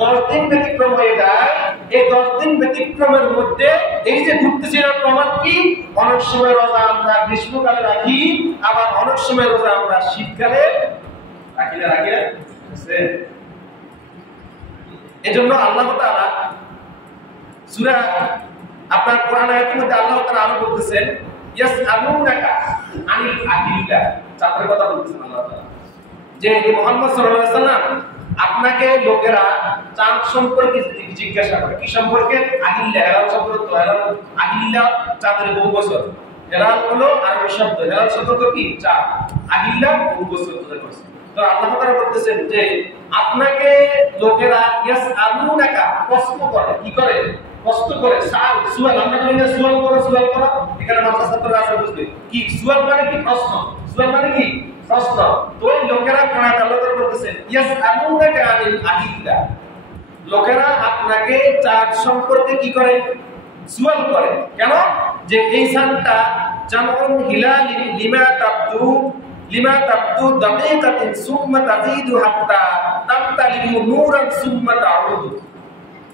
10 দিন ব্যতিক্রম হয়ে যায়। এই 10 দিন ব্যতিক্রমের মধ্যে এই যে ঘুরতেছে এর প্রমাণ কি? অনেক সময় রোজা আমরা গ্রীষ্মকালে রাখি, আবার অনেক সময় রোজা আমরা শীতকালে রাখি না। এজন্য আল্লাহ তাআলা সূরা আপনার কোরআন আয়াতের মধ্যে আল্লাহ তাআলা আরো বলতেছেন, ইয়াসআলুনাকা আনিল আহিল্লা। চাঁদের কথা বলতেছেন আল্লাহ তাআলা, যে মুহাম্মদ সাল্লাল্লাহু আলাইহি ওয়াসাল্লাম আপনাকে লোকেরা চাঁদ সম্পর্কে জিজ্ঞাসা করে। কি সম্পর্কে? আহিল্লা, হেলাল সম্পর্কে। হেলাল, আহিল্লা চাঁদের বহু বছর। হেলাল হলো আরবি শব্দ, হেলাল শব্দ তো কি? চাঁদ। আহিল্লা বহু বছর ধরে করছে। তো আল্লাহ তাআলা বলতেছেন যে আপনাকে লোকেরা ইয়াসআলুনাকা প্রশ্ন করে। কি করে? প্রশ্ন করে। সুয়াল, আমরা বলি না সুয়াল করো। এখানে মাদ্রাসারা আছে, বুঝবে কি সুয়াল মানে? কি প্রশ্ন। সুয়াল মানে কি? প্রশ্ন। তো এই লোকেরা কোরআন আল্লাহ তাআলা বলতেছেন ইয়াসআলুনাকা আনিল আহিল্লা, লোকেরা আপনাকে চাঁদ সম্পর্কে কি করে? সুয়াল করে। কেন? যে এই চাঁদটা জামউন হিলাল লিমা তাবদু দাকিকাতিন সুম্মা তাজিদু হাত্তা তাবতালিমু নূরান সুম্মা তাউদু।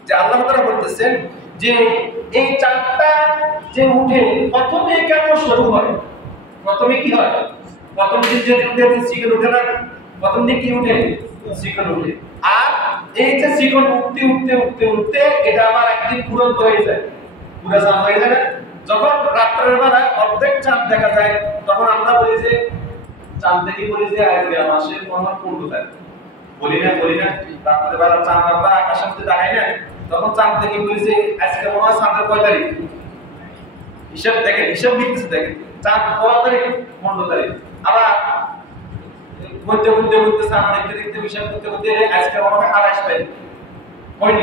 যে আল্লাহ তাআলা বলতেছেন যে এই চাঁদটা যে উঠে প্রথমে কেন শুরু হয়? প্রথমে কি হয়? প্রথম দিন যে শিকল উঠে না, প্রথম দিন কি উঠে? শিকল উঠে। আর এই যে শিকল উঠতে উঠতে উঠতে উঠতে এটা আবার একদিন পূরণ হয়ে যায়, পুরো চাঁদ হয়ে যায় না? যখন রাত্রের বেলায় অর্ধেক চাঁদ দেখা যায়, তখন আমরা বলি যে চাঁদ দেখি, বলি যে আজকে মাসের মনে 15 তারিখ, বলি না? রাত্রের বেলা চাঁদ আমরা আকাশের মধ্যে দেখাই না, তখন চাঁদ দেখি বলি যে আজকে মনে হয় চাঁদের কয় তারিখ। হিসাব দেখেন, হিসাব লিখতেছে, দেখেন চাঁদ কয় তারিখ? 15 তারিখ। আবার বলতে চাঁদ দেখতে দেখতে হিসাব করতে আজকে মনে হয় 28 তারিখ। হয়নি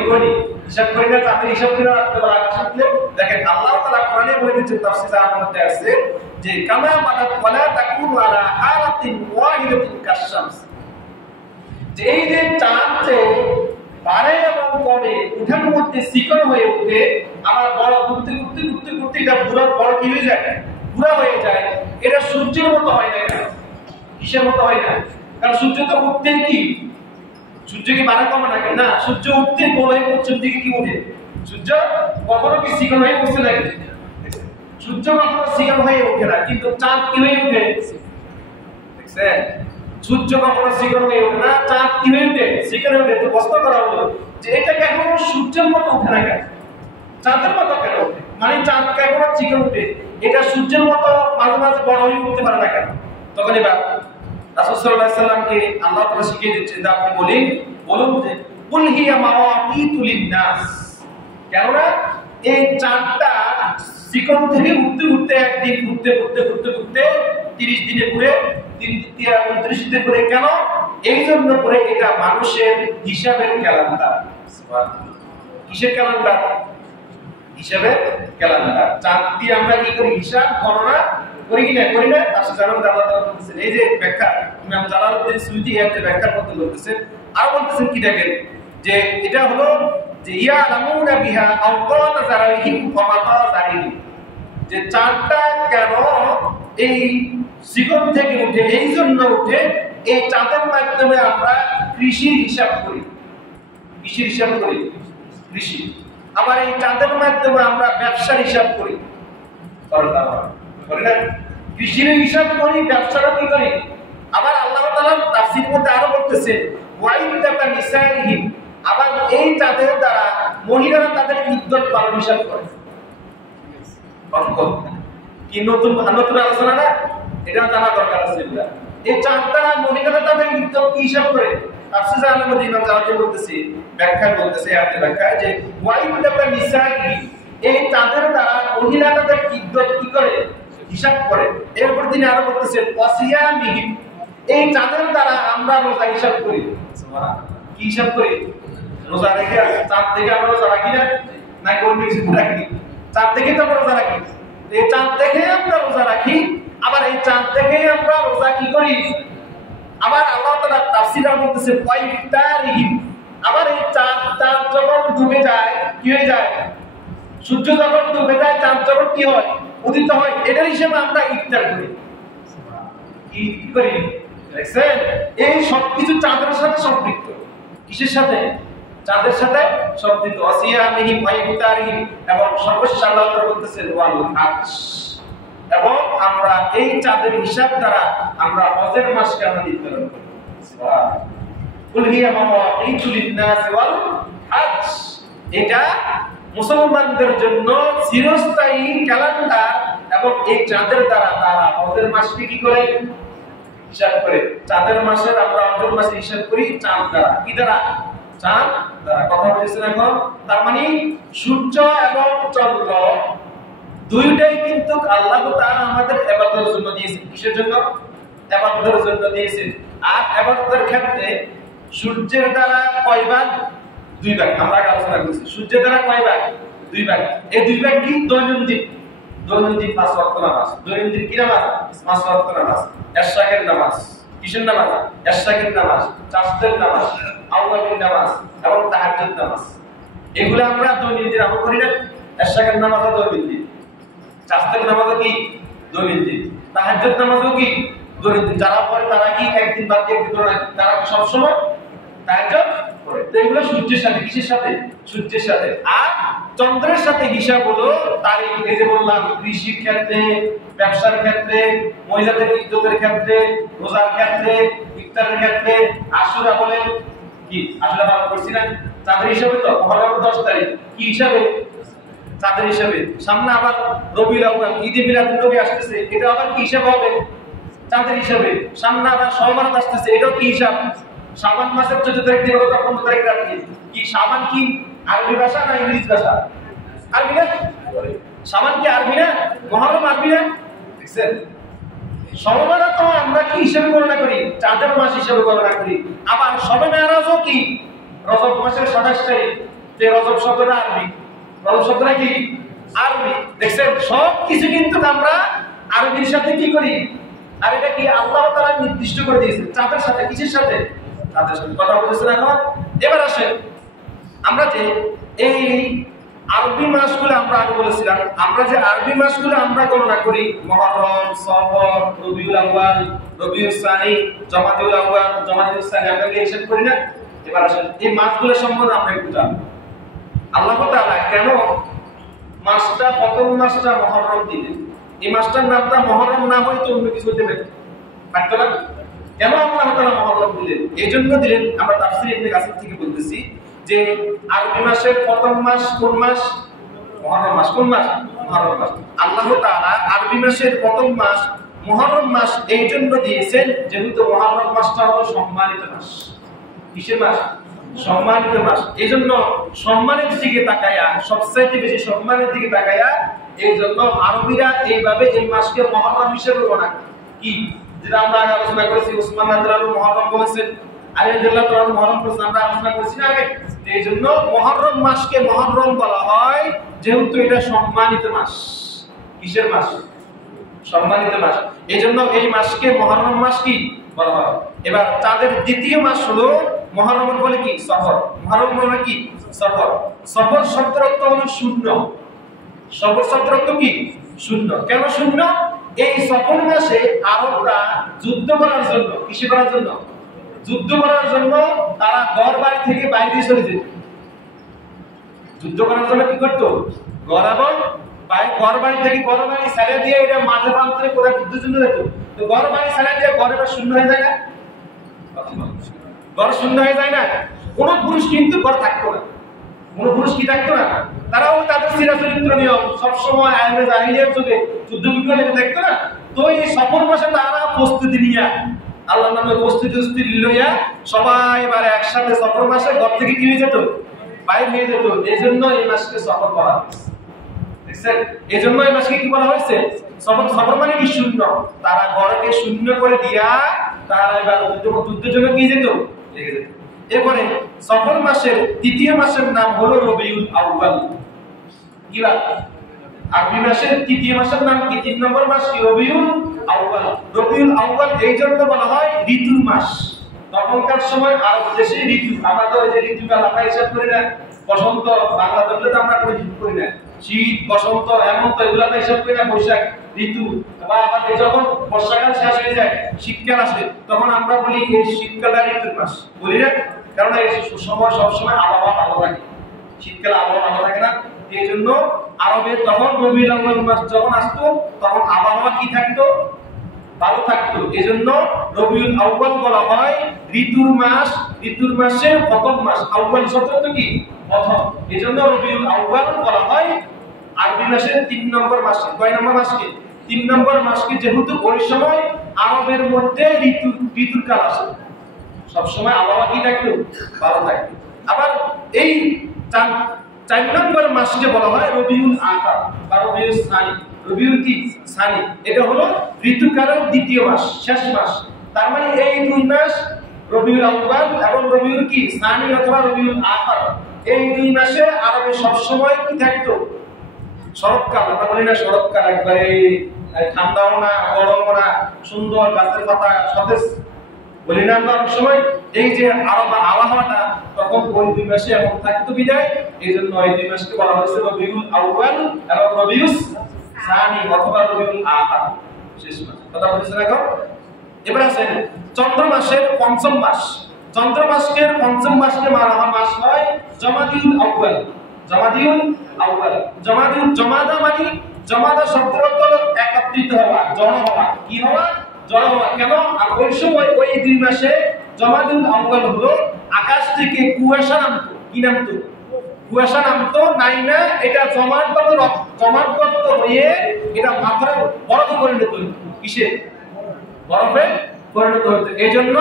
হিসাব করি না, চাঁদের হিসাব করে রাত্রে বেলা আকাশ উঠলে দেখেন আল্লাহ তাআলা কোরআনে বলে দিচ্ছেন, তাফসীরে মধ্যে আছে যে কামা মাদাত ওয়ালা তাকুনু আলা হালাতিন ওয়াহিদাতিন কাশ-শামস, যে এই যে চাঁদ যে বাড়ে এবং কমে, উঠার মধ্যে শিকড় হয়ে ওঠে, আবার বড় ঘুরতে ঘুরতে ঘুরতে ঘুরতে এটা পুরো বড় কি হয়ে যায়? পুরো হয়ে যায়। এটা সূর্যের মতো হয় না। কিসের মতো হয় না? কারণ সূর্য তো উঠতে কি, সূর্য কি বাড়া কমে নাকি? না, সূর্য উঠতে বলে পশ্চিম দিকে কি উঠে। সূর্য কখনো কি শিকড় হয়ে উঠছে নাকি? সূর্য কখনো শিকড় হয়ে ওঠে না, কিন্তু চাঁদ কি হয়ে ওঠে? দেখছেন? সূর্য কখনো শিকড় হয়ে ওঠে না, চাঁদ কি হয়ে ওঠে? শিকড় হয়ে ওঠে। তো প্রশ্ন করা হলো যে এটা কেন সূর্যের মতো ওঠে না কেন, চাঁদের মতো কেন ওঠে? মানে চাঁদ কেন শিকড় ওঠে, এটা সূর্যের মতো মাঝে মাঝে বড় হয়ে উঠতে পারে না কেন? তখন এবার রাসূল সাল্লাল্লাহু আলাইহি সাল্লামকে আল্লাহ তাআলা শিখিয়ে দিচ্ছেন যে আপনি বলুন যে কুল হিয়া মাওয়াকিতু লিন-নাস, কেননা এই চাঁদটা শিকড় থেকে উঠতে উঠতে একদিন ঘুরতে ঘুরতে ঘুরতে ঘুরতে 30 দিনে ঘুরে 29 দিনে ঘুরে। কেন? এই জন্য করে এটা মানুষের হিসাবের ক্যালেন্ডার। সুবহানাল্লাহ। কিসের ক্যালেন্ডার? হিসাবে ক্যালেন্ডার। চাঁদ দিয়ে আমরা কি করি? হিসাব গণনা করি কি না? করি না? তার সাথে আল্লাহ তাআলা বলতেছেন, এই যে ব্যাখ্যা ইমাম জালালউদ্দিন সুয়ুতী এর যে ব্যাখ্যা করতে বলতেছেন, আর বলতেছেন কি দেখেন, যে এটা হলো যে ইয়ালামুনা বিহা আওকাত যারাইহিম ওয়া মাতাযারিহিম, যে চাঁদটা কেন এই সিকম থেকে উঠে, এই জন্য উঠে এই চাঁদের মাধ্যমে আমরা কৃষির হিসাব করি। কৃষির হিসাব করি, কৃষি। আবার এই চাঁদের মাধ্যমে আমরা ব্যবসার হিসাব করি, করি না? কৃষির হিসাব করি, ব্যবসারও কি করি। আবার আল্লাহ তাআলা তাফসীরের মধ্যে আরো বলতেছেন ওয়াইদাতা নিসাইহিম, আবার এই চাঁদের দ্বারা মহিলারা তাদের ইদ্যত পালন হিসাব করে। কি নতুন নতুন আলোচনা না? এটা জানা দরকার আছে। এই চাঁদ দ্বারা মহিলারা তাদের ইদ্যত কি হিসাব করে? তাফসীর আলেম ইমাম জালালি বলতেছে, ব্যাখ্যা বলতেছে, আয়াতের ব্যাখ্যা, যে ওয়াইদাতা নিসাইহিম, এই চাঁদের দ্বারা মহিলারা তাদের ইদ্যত কি করে? হিসাব করে। এরপর তিনি আরো বলতেছেন ওয়াসিয়ামিহিম, এই চাঁদের দ্বারা আমরা রোজা হিসাব করি। কি হিসাব করি? রোজা রেখে। চাঁদ থেকে আমরা রোজা রাখি না? না কোন কিছু রাখি? চাঁদ থেকে তো আমরা রোজা রাখি। এই চাঁদ থেকে আমরা রোজা রাখি, আবার এই চাঁদ থেকে আমরা রোজা কি করি? আবার আল্লাহ তাআলা তাফসীরে বলতেছে ওয়াইফতারিহিম, আবার এই চাঁদ যখন ডুবে যায় কি হয়ে যায়? সূর্য যখন ডুবে যায়, চাঁদ যখন কি হয়? উদিত হয়। এটার হিসেবে আমরা ইফতার করি। কি করি? দেখছেন, এই সবকিছু চাঁদের সাথে সম্পৃক্ত। কিসের সাথে? চাঁদের সাথে সম্পৃক্ত। ওয়াসিয়ামিহিম ওয়া ইফতারিহিম, এবং সর্বশেষ আল্লাহ তাআলা বলতেছেন ওয়াল হাজ, এবং আমরা এই চাঁদের হিসাব দ্বারা আমরা হজের মাসকে আমরা নির্ধারণ করি। সুবহানাল্লাহ। কুল হিয়া মাওয়াকিতু লিন-নাস ওয়াল হাজ, এটা মুসলমানদের জন্য চিরস্থায়ী ক্যালেন্ডার, এবং এই চাঁদের দ্বারা তারা হজের মাসকে কি করে? হিসাব করে। চাঁদের মাসের আমরা হজের মাসে হিসাব করি চাঁদ দ্বারা। কি দ্বারা? চাঁদ দ্বারা। কথা বলছেন এখন? তার মানে সূর্য এবং চন্দ্র দুইটাই কিন্তু আল্লাহ তাআলা আমাদের ইবাদতের জন্য দিয়েছেন। কিসের জন্য? ইবাদতের জন্য দিয়েছেন। আর ইবাদতের ক্ষেত্রে সূর্যের দ্বারা কয় ভাগ? 2 ভাগ। আমরা আলোচনা করেছি সূর্যের দ্বারা কয় ভাগ? 2 ভাগ। এই 2 ভাগ কি? দৈনন্দিন। দৈনন্দিন 5 ওয়াক্ত নামাজ। দৈনন্দিন কি নামাজ? 5 ওয়াক্ত নামাজ। এশরাকের নামাজ। কিসের নামাজ? এশরাকের নামাজ, চাষতের নামাজ, আওয়ামের নামাজ, এবং তাহাজ্জুদ নামাজ। এগুলো আমরা দৈনন্দিন আমল করি না? এশরাকের নামাজও দৈনন্দিন, চাষতের নামাজও কি দৈনন্দিন, তাহাজ্জুদ নামাজও কি দৈনন্দিন। যারা পড়ে তারা কি একদিন বাদ দিয়ে একদিন করে? তারা কি সবসময় তাহাজ্জুদ করে? তো এগুলো সূর্যের সাথে, কিসের সাথে? সূর্যের সাথে। আর চন্দ্রের সাথে হিসাব হলো তারিখ। এই যে বললাম, কৃষির ক্ষেত্রে, ব্যবসার ক্ষেত্রে, মহিলাদের ইজ্জতের ক্ষেত্রে, রোজার ক্ষেত্রে, ইফতারের ক্ষেত্রে, আশুরা বলেন কি আশুরা পালন করছি না? চাঁদের হিসাবে তো মহররম 10 তারিখ। কি হিসাবে? চাঁদের হিসাবে। সামনে আবার রবিউল আউয়াল, ঈদে মিলাদুন্নবী আসতেছে, এটা আবার কি হিসাব হবে? চাঁদের হিসাবে। সামনে আবার শাবান আসতেছে, এটাও কি হিসাব? শাবান মাসের 14 তারিখ থেকে 15 তারিখ রাখি। কি শাবান কি আরবি ভাষা না ইংরেজি ভাষা? আরবি না? শাবান কি আরবি না? মুহররম আরবি না? দেখছেন, সমবারা তো আমরা কি হিসাবে গণনা করি? চাঁদের মাস হিসাবে গণনা করি। আবার শবে মেরাজও কি রজব মাসের 27 তারিখ। যে রজব শব্দটা আরবি, রজব শব্দটা কি আরবি। দেখছেন, সব কিছু কিন্তু আমরা আরবির সাথে কি করি। আর এটা কি আল্লাহ তাআলা নির্দিষ্ট করে দিয়েছেন চাঁদের সাথে। কিসের সাথে? চাঁদের সাথে। কথা বলতেছেন এখন? এবার আসেন, আমরা যে এই আরবি মাসগুলো আমরা আগে বলেছিলাম, আমরা যে আরবি মাসগুলো আমরা গণনা করি, মুহররম, সফর, রবিউল আউয়াল, রবিউল সানি, জমাদিউল আউয়াল, জমাদিউল সানি, আমরা কি হিসাব করি না? এবার আসেন, এই মাসগুলো সম্বন্ধে আমরা একটু জানি। আল্লাহ তাআলা কেন মাসটা, প্রথম মাসটা মুহররম দিলেন? এই মাসটার নামটা মুহররম না হয় তো অন্য কিছু হতে পারত না। কেন আল্লাহ তাআলা মুহররম দিলেন? এই জন্য দিলেন, আমরা তাফসীর ইবনে কাসির থেকে বলতেছি যে আরবি মাসের প্রথম মাস কোন মাস? মুহররম মাস। কোন মাস? মুহররম মাস। আল্লাহ তাআলা আরবি মাসের প্রথম মাস মুহররম মাস এই জন্য দিয়েছেন যেহেতু মুহররম মাসটা হলো সম্মানিত মাস। কিসের মাস? সম্মানিত মাস। এই জন্য সম্মানের দিকে তাকায়া, সবচেয়ে বেশি সম্মানের দিকে তাকায়া, এই জন্য আরবিরা এইভাবে এই মাসকে মুহররম হিসেবে গণনা করে। কি যেটা আমরা আলোচনা করেছি, ওসমান রাদিয়াল্লাহু আনহু মুহররম বলেছেন, আলী রাদিয়াল্লাহু তাআলা মুহররম করছেন, আমরা আলোচনা করেছি না আগে। এই জন্য মুহররম মাসকে মুহররম বলা হয় যেহেতু এটা সম্মানিত মাস। কিসের মাস? সম্মানিত মাস। এই জন্য এই মাসকে মুহররম মাস কি বলা হয়। এবার তাদের দ্বিতীয় মাস হলো মুহররম বলে কি সফর। মুহররম বলে কি সফর। সফর শব্দের অর্থ হলো শূন্য। সফর শব্দের অর্থ কি শূন্য। কেন শূন্য? এই সফর মাসে আরবরা যুদ্ধ করার জন্য, কিসে করার জন্য? যুদ্ধ করার জন্য তারা ঘর বাড়ি থেকে বাইরে চলে যেত। যুদ্ধ করার জন্য কি করত? ঘর এবং ঘর বাড়ি থেকে ঘর বাড়ি ছেড়ে দিয়ে এটা মাঠে প্রান্তরে করে যুদ্ধের জন্য যেত। তো ঘর বাড়ি ছেড়ে দিয়ে ঘরের শূন্য হয়ে যায় না? ঘর শূন্য হয়ে যায় না? কোন পুরুষ কিন্তু ঘর থাকতো না। কোন পুরুষ কি থাকতো না? তারাও তাদের চিরাচরিত্র নিয়ম সবসময় আইনে জাহিলিয়ার যুগে যুদ্ধ বিগ্রহ লেগে থাকতো না। তো এই সফর মাসে তারা প্রস্তুতি নিয়ে আল্লাহর নামে প্রস্তুতি লইয়া সবাই এবারে একসাথে সফর মাসে ঘর থেকে কি হয়ে যেত? বাইরে হয়ে যেত। এই জন্য এই মাসকে সফর বলা হয়েছে। দেখছেন? এই জন্য এই মাসকে কি বলা হয়েছে? সফর। সফর মানে কি শূন্য। তারা ঘরকে শূন্য করে দিয়া তারা এবার যুদ্ধের জন্য কি যেত? লেগে যেত। এরপরে সফর মাসের তৃতীয় মাসের নাম হলো রবিউল আউয়াল। কি বা আরবি মাসের তৃতীয় মাসের নাম কি? 3 নম্বর মাস কি? রবিউল আউয়াল। রবিউল আউয়াল এই জন্য বলা হয় ঋতুর মাস। তখনকার সময় আরব দেশে ঋতু, আমরা তো এই যে ঋতুকাল আমরা হিসাব করি না, বসন্ত বাংলা ধরলে তো আমরা কোনো হিসাব করি না, শীত বসন্ত হেমন্ত এগুলো আমরা হিসাব করি না, বৈশাখ ঋতু। বা আবার যখন বর্ষাকাল শেষ হয়ে যায় শীতকাল আসে তখন আমরা বলি এই শীতকালটা ঋতুর মাস, বলি না? কারণ এই সময় সবসময় আবহাওয়া ভালো থাকে, শীতকালে আবহাওয়া ভালো থাকে না। এই জন্য আরবে তখন রবিউল আউয়াল মাস যখন আসতো তখন আবহাওয়া কি থাকতো? ভালো থাকতো। এজন্য রবিউল আউয়াল বলা হয় ঋতুর মাস। ঋতুর মাসের প্রথম মাস। আউয়াল শব্দ কি? প্রথম। এজন্য রবিউল আউয়াল বলা হয় আরবি মাসের 3 নম্বর মাসকে। কয় নম্বর মাসকে? 3 নম্বর মাসকে, যেহেতু ওই সময় আরবের মধ্যে ঋতুর কাল আসে, সব সময় আবহাওয়া কি থাকতো? ভালো থাকতো। আবার এই 4 নম্বর মাসকে বলা হয় রবিউল আখার বা রবিউল সানি। রবিউল কি? সানি। এটা হলো ঋতুকালের দ্বিতীয় মাস, শেষ মাস। তার মানে এই 2 মাস রবিউল আউয়াল এবং রবিউল কি? সানি অথবা রবিউল আখার, এই 2 মাসে আরবে সব সময় কি থাকতো? শরৎকাল। আমরা বলি না শরৎকাল, একবারে ঠান্ডাও না গরমও না, সুন্দর গাছের পাতা সতেজ, বলি না আমরা অনেক সময়? এই যে আরব আবহাওয়াটা তখন ওই 2 মাসে এমন থাকতো বিদায়। এই জন্য এই 2 মাসকে বলা হয়েছে রবিউল আউয়াল এবং রবিউল সানি অথবা রবিউল আখার, শেষ মাস। কথা বুঝছেন এখন? এবার আসেন চন্দ্র মাসের পঞ্চম মাস। চন্দ্র মাসের পঞ্চম মাসকে মাস হয় জমাদিউল আউয়াল। জমাদিউল আউয়াল। জমাদা মানে জমাদা শব্দের অর্থ হলো একত্রিত হওয়া, জড়ো হওয়া। কি হওয়া? জড়ো হওয়া। কেন? আর ওই সময় ওই 2 মাসে জমাদিউল আউয়াল হলো আকাশ থেকে কুয়াশা নামতো। কি নামতো? কুয়াশা নামতো। নাই না এটা জমাটবদ্ধ হয়ে এটা পাথরে বরফে পরিণত হইত। কিসে? বরফে পরিণত হইত। এই জন্য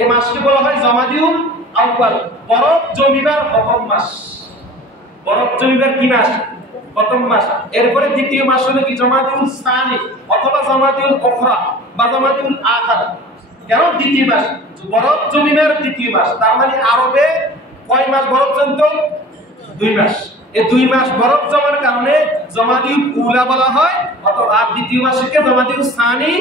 এই মাসকে বলা হয় জমাদিউল আউয়াল, বরফ জমিবার প্রথম মাস। বরফ জমিবার কি মাস? প্রথম মাস। এরপরে দ্বিতীয় মাস হলো কি? জমাদিউল সানি অথবা জমাদিউল উখরা বা জমাদিউল আখার। কেন দ্বিতীয় মাস? বরফ জমিবার দ্বিতীয় মাস। তার মানে আরবে কয় মাস বরফ জমতো? 2 মাস। এই 2 মাস বরফ জমার কারণে জমাদিউল উলা বলা হয়, অথবা দ্বিতীয় মাসকে জমাদিউল সানি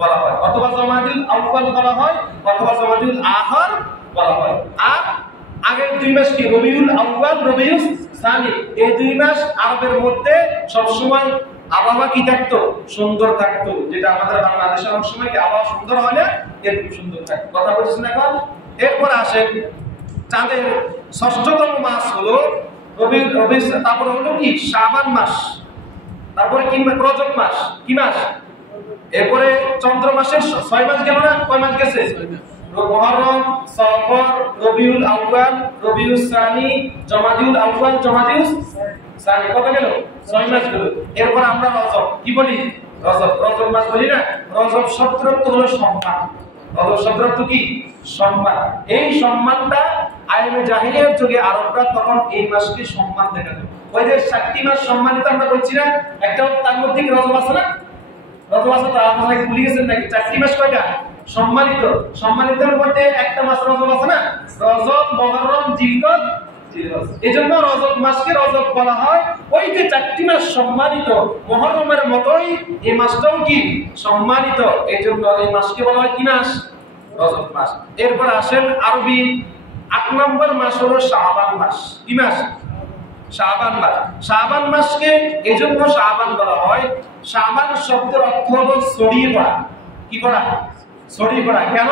বলা হয়, অথবা জমাদিউল আউয়াল বলা হয়, অথবা জমাদিউল আখার বলা হয়। আর আগের 2 মাস কি? রবিউল আউয়াল, রবিউল সানি। এই 2 মাস আরবের মধ্যে সব সময় আবহাওয়া কি থাকতো? সুন্দর থাকতো। যেটা আমাদের বাংলাদেশে অনেক সময় কি আবহাওয়া সুন্দর হয় না, এরকম সুন্দর থাকতো। কথা বলছেন এখন? এরপর আসেন চাঁদের 6ষ্ঠতম মাস হলো রবি। তারপর হলো কি? শাবান মাস। তারপরে কি? রজব মাস। কি মাস? এরপরে চন্দ্র মাসের 6 মাস গেল না? কয় মাস গেছে? মুহররম, সফর, রবিউল আউয়াল, রবিউল সানি, জমাদিউল আউয়াল, জমাদিউল সানি। কত গেল? 6 মাস গেল। এরপর আমরা রজব কি বলি? রজব মাস বলি না? রজব শব্দের অর্থ হলো সম্মান। রজব শব্দের অর্থ কি? সম্মান। এই সম্মানটা আইনে জাহিলিয়ার যুগে আরবরা তখন এই মাসকে সম্মান দেখাতো। ওই যে 7টি মাস সম্মানিত আমরা বলছি না, একটা তার মধ্যে কি রজব আছে না? রজব আছে তো আপনারা ভুলে গেছেন নাকি? 4টি মাস কয়টা? সম্মানিত। সম্মানিতের মধ্যে একটা মাস রজব আছে না, রজব, মুহররম, জিলকদ, জিলহজ। এজন্য রজব মাসকে রজব বলা হয়। ওই যে চারটি মাস সম্মানিত, মুহররমের মতোই এই মাসটাও কি সম্মানিত, এজন্য এই মাসকে বলা হয় কি মাস? রজব মাস। এরপর আসেন আরবি 8 নম্বর মাস হলো শাবান মাস। কি মাস? শাবান মাস। শাবান মাসকে এজন্য শাবান বলা হয়, শাবান শব্দের অর্থ হলো ছড়িয়ে পড়া। কি করা? ছড়িয়ে পড়া। কেন?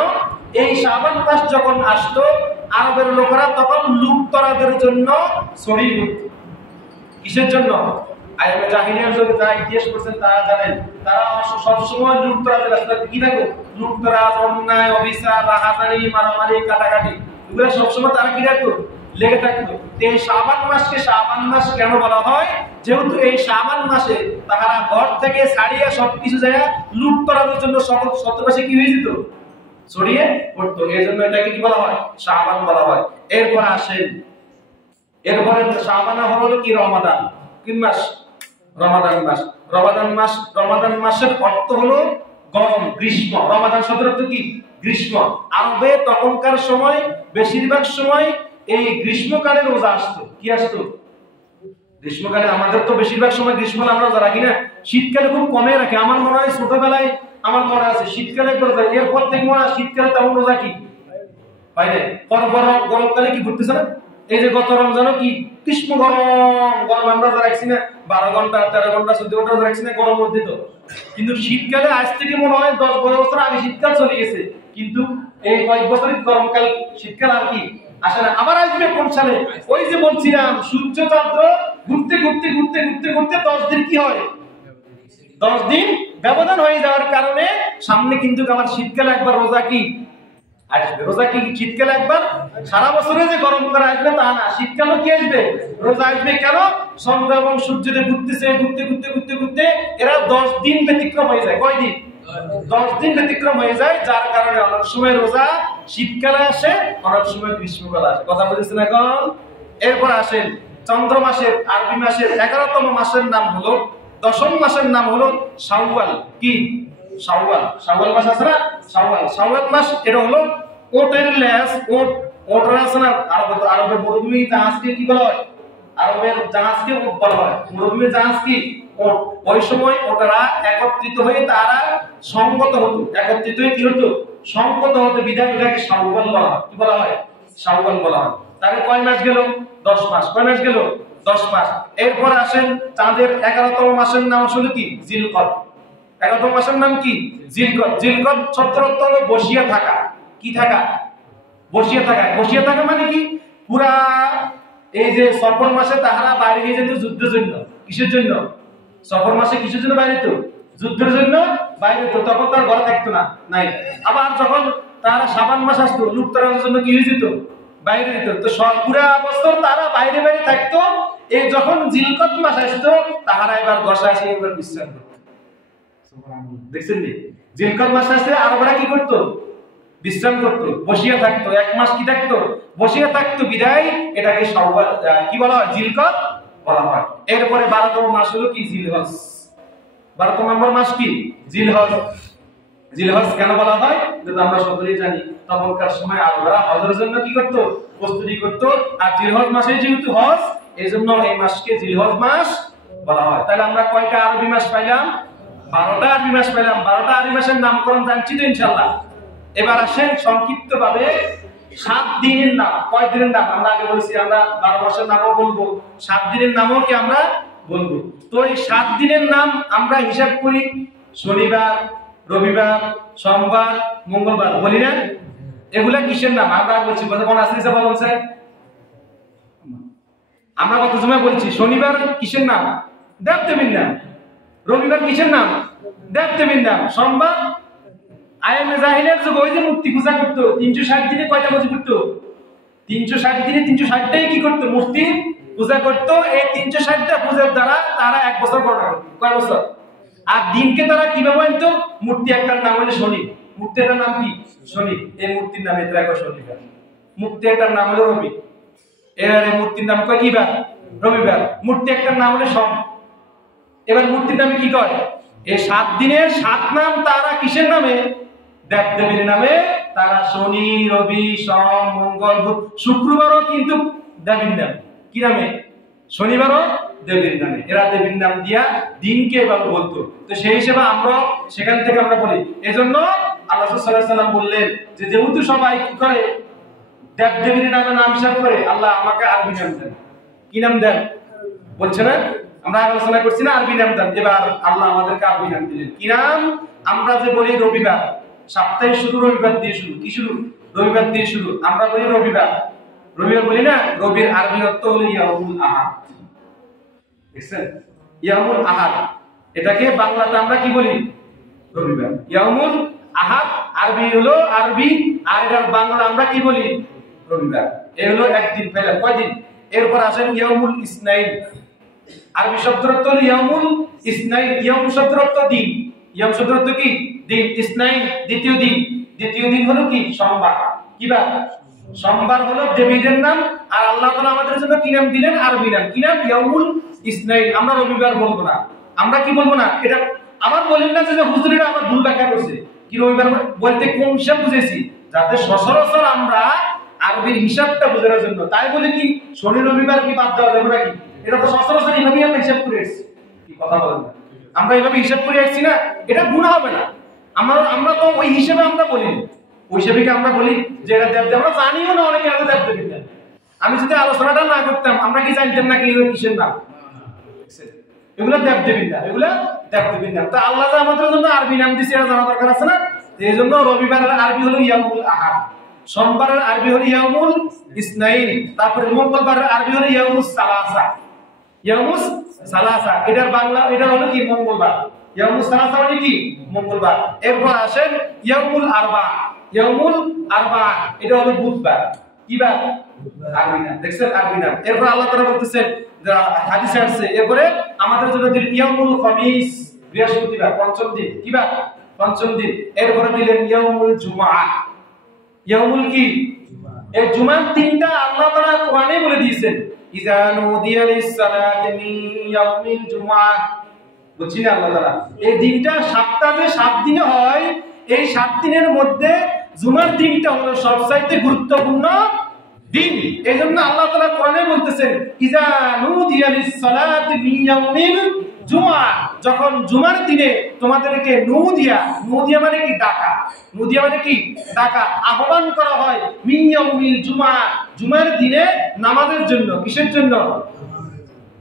এই শাবান মাস যখন আসতো আরবের লোকেরা তখন লুটতরাদের জন্য ছড়িয়ে পড়ত। কিসের জন্য? আইয়ুবে জাহিলিয়ার যুগে যারা ইতিহাস পড়ছেন তারা জানেন, তারা সবসময় লুটতরাদের রাস্তায় কি থাকো? লুটতরাজ, অন্যায়, অবিচার, রাহাজানি, মারামারি, কাটাকাটি, এগুলো সবসময় তারা কি রাখতো? লেগে থাকতো। এই শাবান মাসকে শাবান মাস কেন বলা হয়? যেহেতু এই শাবান মাসে তারা ঘর থেকে ছাড়িয়ে সবকিছু যায় লুটতরাদের জন্য সকল শত্রুবাসী কি হয়ে যেত? ছড়িয়ে পড়তো। এই জন্য এটাকে কি বলা হয়? শাবান বলা হয়। এরপর আসেন, এরপরে শাবান হলো কি? রমাদান। কি মাস? রমাদান মাস। রমাদান মাস, রমাদান মাসের অর্থ হলো গরম, গ্রীষ্ম। রমাদান শব্দের অর্থ কি? গ্রীষ্ম। আরবে তখনকার সময় বেশিরভাগ সময় এই গ্রীষ্মকালে রোজা আসতো। কি আসতো? গ্রীষ্মকালে। আমাদের তো বেশিরভাগ সময় গ্রীষ্মকালে আমরা রোজা রাখি না, শীতকালে খুব কমে রাখে। আমার মনে হয় ছোটবেলায় আমার মনে আছে শীতকালে রোজা, এরপর থেকে মনে হয় শীতকালে তেমন রোজা কি হয় না। গরমকালে কি ঘুরতেছে না? এই যে গত রমজানও কি গ্রীষ্ম গরম গরম আমরা রোজা রাখছি না, 12 ঘন্টা 13 ঘন্টা 14 ঘন্টা রোজা রাখছি না গরম মধ্যে তো। কিন্তু শীতকালে আজ থেকে মনে হয় 10-12 বছর আগে শীতকাল চলে গেছে, কিন্তু এই কয়েক বছরই গরমকাল, শীতকাল আর কি আসে না। আবার আসবে কোন সালে? ওই যে বলছিলাম সূর্যচন্দ্র ঘুরতে ঘুরতে ঘুরতে ঘুরতে ঘুরতে 10 দিন কি হয়? 10 দিন ব্যবধান হয়ে যাওয়ার কারণে সামনে কিন্তু আবার শীতকালে একবার রোজা কি আসবে। রোজা কি শীতকালে একবার? সারা বছরে যে গরম করে আসবে তা না, শীতকালও কি আসবে? রোজা আসবে। কেন? চন্দ্র এবং সূর্যতে ঘুরতেছে, ঘুরতে ঘুরতে ঘুরতে ঘুরতে এরা 10 দিন ব্যতিক্রম হয়ে যায়। কয় দিন? 10 দিন ব্যতিক্রম হয়ে যায়, যার কারণে অনেক সময় রোজা শীতকালে আসে, অনেক সময় গ্রীষ্মকালে আসে। কথা বলেছেন এখন? এরপর আসেন চন্দ্র মাসের, আরবি মাসের 11তম মাসের নাম হলো, 10ম মাসের নাম হলো শাওয়াল। কি? শাওয়াল। শাওয়াল মাস আছে না? শাওয়াল। শাওয়াল মাস এটা হলো ওটের লেজ, ওট আছে না, আরবের মরুভূমি জাহাজকে কি বলা হয়? আরবের জাহাজকে ওট বলা হয়। মরুভূমির জাহাজ কি? ওট। ওই সময় ওটারা একত্রিত হয়ে তারা সংগত হতো। একত্রিত হয়ে কি হতো? সংগত হতো। বিধায় এটাকে শাওয়াল বলা হয়। কি বলা হয়? শাওয়াল বলা হয়। তাহলে কয় মাস গেল? 10 মাস। কয় মাস গেল? 10 মাস। এরপর আসেন চাঁদের 11তম মাসের নাম হলো কি? জিলকদ। 11তম মাসের নাম কি? জিলকদ। জিলকদ শব্দের অর্থ হলো বসিয়া থাকা। কি থাকা? বসিয়া থাকা। বসিয়া থাকা মানে কি? পুরা এই যে সফর মাসে তাহারা বাইরে গিয়ে যেত যুদ্ধের জন্য। কিসের জন্য? সফর মাসে কিসের জন্য বাইরে যেত? যুদ্ধের জন্য বাইরে যেত। তখন তার ঘরে থাকতো না, নাই। আবার যখন তারা শাবান মাস আসতো লুটতরাজের জন্য কি হয়ে যেত? বাইরে যেত। তো পুরা বছর তারা বাইরে বাইরে থাকতো। এই যখন জিলকদ মাস আসতো তাহারা এবার বসা এসে এবার বিশ্রাম করতো। দেখছেন নি? জিলকদ মাস আসলে আরবরা কি করতো? বিশ্রাম করতো, বসিয়া থাকতো। 1 মাস কি থাকতো? বসিয়া থাকতো। বিদায় এটাকে শাওয়াল কি বলা হয়? জিলকদ বলা হয়। এরপরে 12তম মাস হলো কি? জিলহজ। 12তম নম্বর মাস কি? জিলহজ। জিলহজ কেন বলা হয়? যেটা আমরা সকলেই জানি, তখনকার সময় আরবরা হজের জন্য কি করতো? প্রস্তুতি করতো। আর জিলহজ মাসে যেহেতু হজ, এইজন্য এই মাসকে জিলহজ মাস বলা হয়। তাহলে আমরা কয়টা আরবি মাস পাইলাম? 12টা আরবি মাস পাইলাম। 12টা আরবি মাসের নামকরণ জানছি তো ইনশাআল্লাহ। এবার আসেন সংক্ষিপ্তভাবে 7 দিনের নাম। কয় দিনের নাম? আমরা আগে বলেছি আমরা 12 মাসের নামও বলবো, 7 দিনের নামও কি আমরা বলবো। তো এই 7 দিনের নাম আমরা হিসাব করি শনিবার, রবিবার, সোমবার, মঙ্গলবার, বলি না? এগুলা কিসের নাম? আমরা বলছি কথা মনে আছে স্যার? বলুন স্যার। আমরা কত সময় বলছি শনিবার কিসের নাম? দেবদেবীর নাম। রবিবার কিসের নাম? দেবদেবীর নাম। সোমবার আইয়ুবে জাহিলিয়ার যুগে ওই যে মূর্তি পূজা করতো, 360 দিনে কয়টা পূজা করতো? 360 দিনে 360টাই কি করতো? মূর্তি পূজা করতো। এই 360টা পূজার দ্বারা তারা 1 বছর গণনা করতো। কয় বছর? আর দিনকে তারা কিভাবে আনতো? মূর্তি একটার নাম হলো শনি। মূর্তিটার নাম কি? শনি। এই মূর্তির নামে তারা কয় শনিবার। মূর্তি একটার নাম হলো রবি। এর মূর্তির নাম কয় কি বার? রবিবার। মূর্তি একটার নাম হলো সোম। এবার মূর্তির নামে কি কয়? এই 7 দিনের 7 নাম তারা কিসের নামে? দেবদেবীর নামে তারা শনি, রবি, সোম, মঙ্গল, বুধ, শুক্রবারও কিন্তু দেবীর নাম। কি নামে? শনিবারও দেবীর নামে। এরা দেবীর নাম দিয়া দিনকে এবং বলতো। তো সেই হিসেবে আমরা সেখান থেকে আমরা বলি। এজন্য আল্লাহ সাল্লাল্লাহু আলাইহি ওয়াসাল্লাম বললেন যে যেহেতু সবাই কি করে দেবদেবীর নামে নাম হিসাব করে, আল্লাহ আমাকে আরবি নাম দেন। কি নাম দেন বলছে না? আমরা আলোচনা করছি না আরবি নাম দেন। এবার আল্লাহ আমাদেরকে আরবি নাম দিলেন। কি নাম? আমরা যে বলি রবিবার, সপ্তাহে শুরু রবিবার দিয়ে শুরু। কি শুরু? রবিবার দিয়ে শুরু। আমরা বলি রবিবার, রবিবার বলি না? রবির আরবি অর্থ হলো ইয়াউমুল আহাদ। দেখছেন? ইয়াউমুল আহাদ, এটাকে বাংলাতে আমরা কি বলি? রবিবার। ইয়াউমুল আহাদ আরবি হলো আরবি, আর এটার বাংলা আমরা কি বলি? রবিবার। এই হলো একদিন ফেলে কয়দিন। এরপর আসেন ইয়াউমুল ইসনাইন। আরবি শব্দের অর্থ হলো ইয়াউমুল ইসনাইন। ইয়াউম শব্দের অর্থ দিন। ইয়াউম শব্দের অর্থ কি? দিন। ইসনাইন দ্বিতীয় দিন। দ্বিতীয় দিন হলো কি? সোমবার। কি বার? সোমবার হলো দেবীদের নাম। আর আল্লাহ তাআলা আমাদের জন্য কি নাম দিলেন? আরবি নাম। কি নাম? ইয়াউমুল ইসনাইন। আমরা রবিবার বলবো না। আমরা কি বলবো না? এটা আমার বলেন না যে হুজুরিরা আমার ভুল ব্যাখ্যা করছে। কি রবিবার বলতে কোন হিসাব বুঝেছি? যাতে সচরাচর আমরা আরবির হিসাবটা বোঝার জন্য। তাই বলে কি শনি রবিবার কি বাদ দেওয়া যাবে নাকি? এটা তো সচরাচর এইভাবেই আমরা হিসাব করে এসেছি। কি কথা বলেন না? আমরা এইভাবে হিসাব করে আসছি না, এটা গুনাহ হবে না। আমরা তো ওই হিসাবে আমরা বলি, ওই হিসাবে কি আমরা বলি যে এটা দেব দেব? আমরা জানিও না অনেকে আগে দেব দেব। আমি যদি আলোচনাটা না করতাম আমরা কি জানতাম না কি এগুলো কিসের নাম? এগুলো দেব দেবীর নাম, এগুলো দেব দেবীর নাম। তা আল্লাহ যে আমাদের জন্য আরবি নাম দিয়েছে এটা জানা দরকার আছে না? এই জন্য রবিবারের আরবি হলো ইয়াউমুল আহাদ, সোমবারের আরবি হলো ইয়াউমুল ইসনাইন, তারপরে মঙ্গলবারের আরবি হলো ইয়াউমুস সালাসা। ইয়াউমুস সালাসা এটার বাংলা এটা হলো কি? মঙ্গলবার। ইয়াউমুস সালাসা মানে কি? মঙ্গলবার। এরপর আসেন ইয়াউমুল আরবা। ইয়াউমুল আরবা এটা হলো বুধবার। কি বার? আরবি নাম। দেখছেন? আরবি নাম। এরপর আল্লাহ তাআলা বলতেছেন হাদিসে আসছে, এরপরে আমাদের জন্য দিন ইয়াউমুল খামিস, বৃহস্পতিবার, পঞ্চম দিন। কি বার? পঞ্চম দিন। এরপরে দিলেন ইয়াউমুল জুমআহ। ইয়াউমুল কি? এই জুমার দিনটা আল্লাহ তাআলা কোরআনে বলে দিয়েছেন, ইযা নুদিয়া লিস-সালাতি মিন ইয়াউমিল জুমআহ। বুঝছেন আল্লাহ তাআলা এই দিনটা সপ্তাহে 7 দিনে হয়। এই 7 দিনের মধ্যে জুমার দিনটা হলো সবচাইতে গুরুত্বপূর্ণ দিন। এইজন্য আল্লাহ তাআলা কোরআনে বলতেছেন, ইযা নুদিয়া লিস-সালাতি মিন ইয়াউমিল জুমআহ, যখন জুমার দিনে তোমাদেরকে নুদিয়া, নুদিয়া মানে কি? ডাকা। নুদিয়া মানে কি? ডাকা, আহ্বান করা হয় মিন ইয়াউমিল জুমআহ, জুমার দিনে নামাজের জন্য। কিসের জন্য?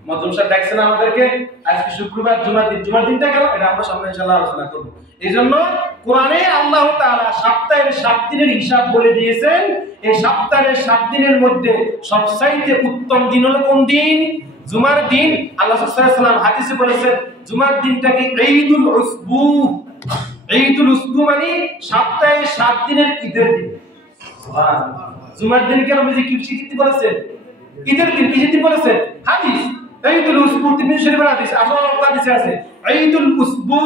মাদ্রাসা ডাকছেন আমাদেরকে। আজকে শুক্রবার, জুমার দিন। জুমার দিনটা কেন? এটা আমরা সামনে ইনশাআল্লাহ আলোচনা করব। এইজন্য কোরআনে আল্লাহ তাআলা সপ্তাহের 7 দিনের হিসাব বলে দিয়েছেন। এই সপ্তাহের 7 দিনের মধ্যে সবচাইতে উত্তম দিন হলো কোন দিন? জুমার দিন। আল্লাহ সাল্লাল্লাহু আলাইহি ওয়াসাল্লাম হাদিসে বলেছেন জুমার দিনটাকে ঈদুল উসবু। ঈদুল উসবু মানে সপ্তাহে 7 দিনের ঈদের দিন। সুবহানাল্লাহ। জুমার দিন কেন বুঝি কি স্বীকৃতি বলেছেন? ঈদের দিন। কিসের দিন বলেছেন? হাদিস ঈদুল উসবু, তিরমিজি শরীফের হাদিস, আসল হাদিসে আছে ঈদুল উসবু,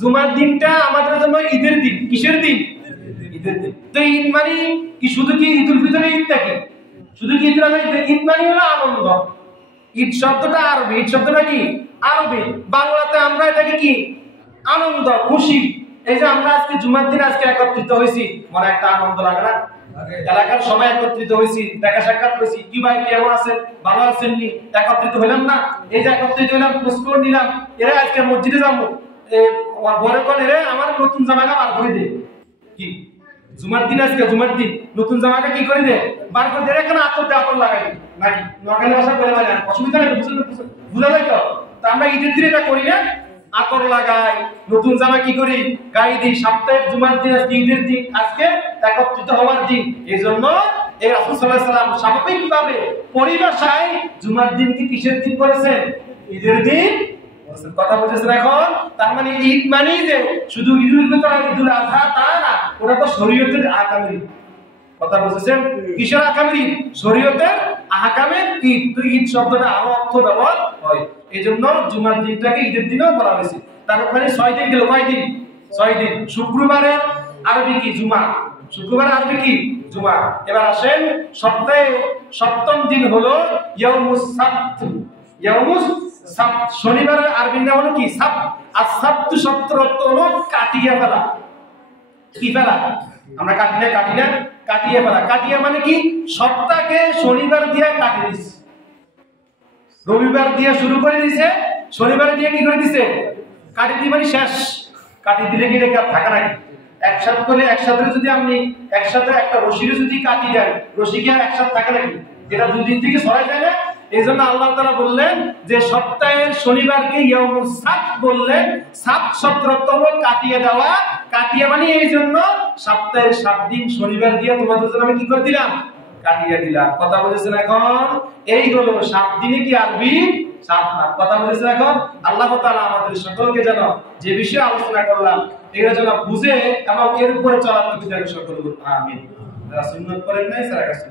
জুমার দিনটা আমাদের জন্য ঈদের দিন। কিসের দিন? ঈদের দিন। তো ঈদ মানে কি শুধু কি ঈদুল ফিতরের ঈদটা কি? শুধু কি ঈদ না? ঈদ মানে হলো আনন্দ। ঈদ শব্দটা আরবি। ঈদ শব্দটা কি? আরবি। বাংলাতে আমরা এটাকে কি? আনন্দ, খুশি। এই যে আমরা আজকে জুমার দিন আজকে একত্রিত হয়েছি, মনে একটা আনন্দ লাগে না? এলাকার সবাই একত্রিত হয়েছি, দেখা সাক্ষাৎ করেছি, কি ভাই কেমন আছেন, ভালো আছেন নি, একত্রিত হইলাম না? এই যে একত্রিত হইলাম, খোঁজ নিলাম, এরা আজকে মসজিদে যাবো, বড় কোন এরা আমার নতুন জামাটা বার করে দে। কি জুমার দিন? আজকে জুমার দিন নতুন জামাটা কি করে দে? বার করে দে। এখানে আতর লাগাই নাকি? নগালি ভাষা বলে মানে অসুবিধা নেই, বুঝা যায় তো? তা আমরা ঈদের দিন এটা করি না? আতর লাগাই, নতুন জামা কি করি? গায়ে দিই। সপ্তাহের জুমার দিন আজকে ঈদের দিন, আজকে একত্রিত হওয়ার দিন। এই জন্য এই রাসূল সাল্লাল্লাহু আলাইহি ওয়াসাল্লাম স্বাভাবিকভাবে পরিভাষায় জুমার দিনকে কিসের দিন করেছেন? ঈদের দিন। কথা বুঝেছেন এখন? তার মানে ঈদ মানে যে শুধু ঈদুল ফিতর, ঈদুল আযহা তা না, ওটা তো শরীয়তের আহকামের ঈদ। কথা বুঝেছেন? কিসের আহকামের ঈদ? শরীয়তের আহকামের ঈদ। তো ঈদ শব্দটা আরো অর্থ ব্যবহার হয়। এইজন্য জুমার দিনটাকে ঈদের দিনও বলা হয়েছে। তার মানে 6 দিন গেল। কয় দিন? 6 দিন। শুক্রবারের আরবি কি? জুমা। শুক্রবারের আরবি কি? জুমা। এবার আসেন সপ্তাহে 7ম দিন হলো ইয়াউমুস সাbt। ইয়াউমুস সাbt শনিবারের আরবি নাম হলো কি? সাbt। আর সাbt শব্দের অর্থ হলো কাটিয়ে ফেলা। কি ফেলা, আমরা কাটি না, কাটিয়ে ফেলা। কাটিয়ে মানে কি, সপ্তাহকে শনিবার দিয়ে কাটিয়ে দিচ্ছে, রবিবার দিয়ে শুরু করে দিছে, শনিবার দিয়ে কি করে দিছে, কাটি দিয়ে মানে শেষ। কাটি দিলে কি রেখে থাকা নাকি? একসাথে করে একসাথে যদি আপনি একসাথে একটা রশিরে যদি কাটি দেন, রশি কি একসাথে থাকে নাকি? এটা দুদিন থেকে সরাই যায় না। এই জন্য আল্লাহ তাআলা বললেন যে সপ্তাহের শনিবারকে ইয়াউমুস সাbt বললেন। সাbt শব্দের অর্থ হলো কাটিয়ে দেওয়া। কাটিয়ে মানে এই জন্য সপ্তাহের 7 দিন শনিবার দিয়ে তোমাদের জন্য আমি কি করে দিলাম, কাটিয়ে দিলাম। কথা বুঝেছেন এখন? এই হলো 7 দিনে কি আরবি 7 মাস। কথা বুঝেছেন এখন? আল্লাহ তাআলা আমাদের সকলকে যেন যে বিষয়ে আলোচনা করলাম এগুলো যেন বুঝে এবং এর উপরে চলার তৌফিক দান সকল করুন, আমিন। যারা সুন্নাত করেন নাই তারা কাছে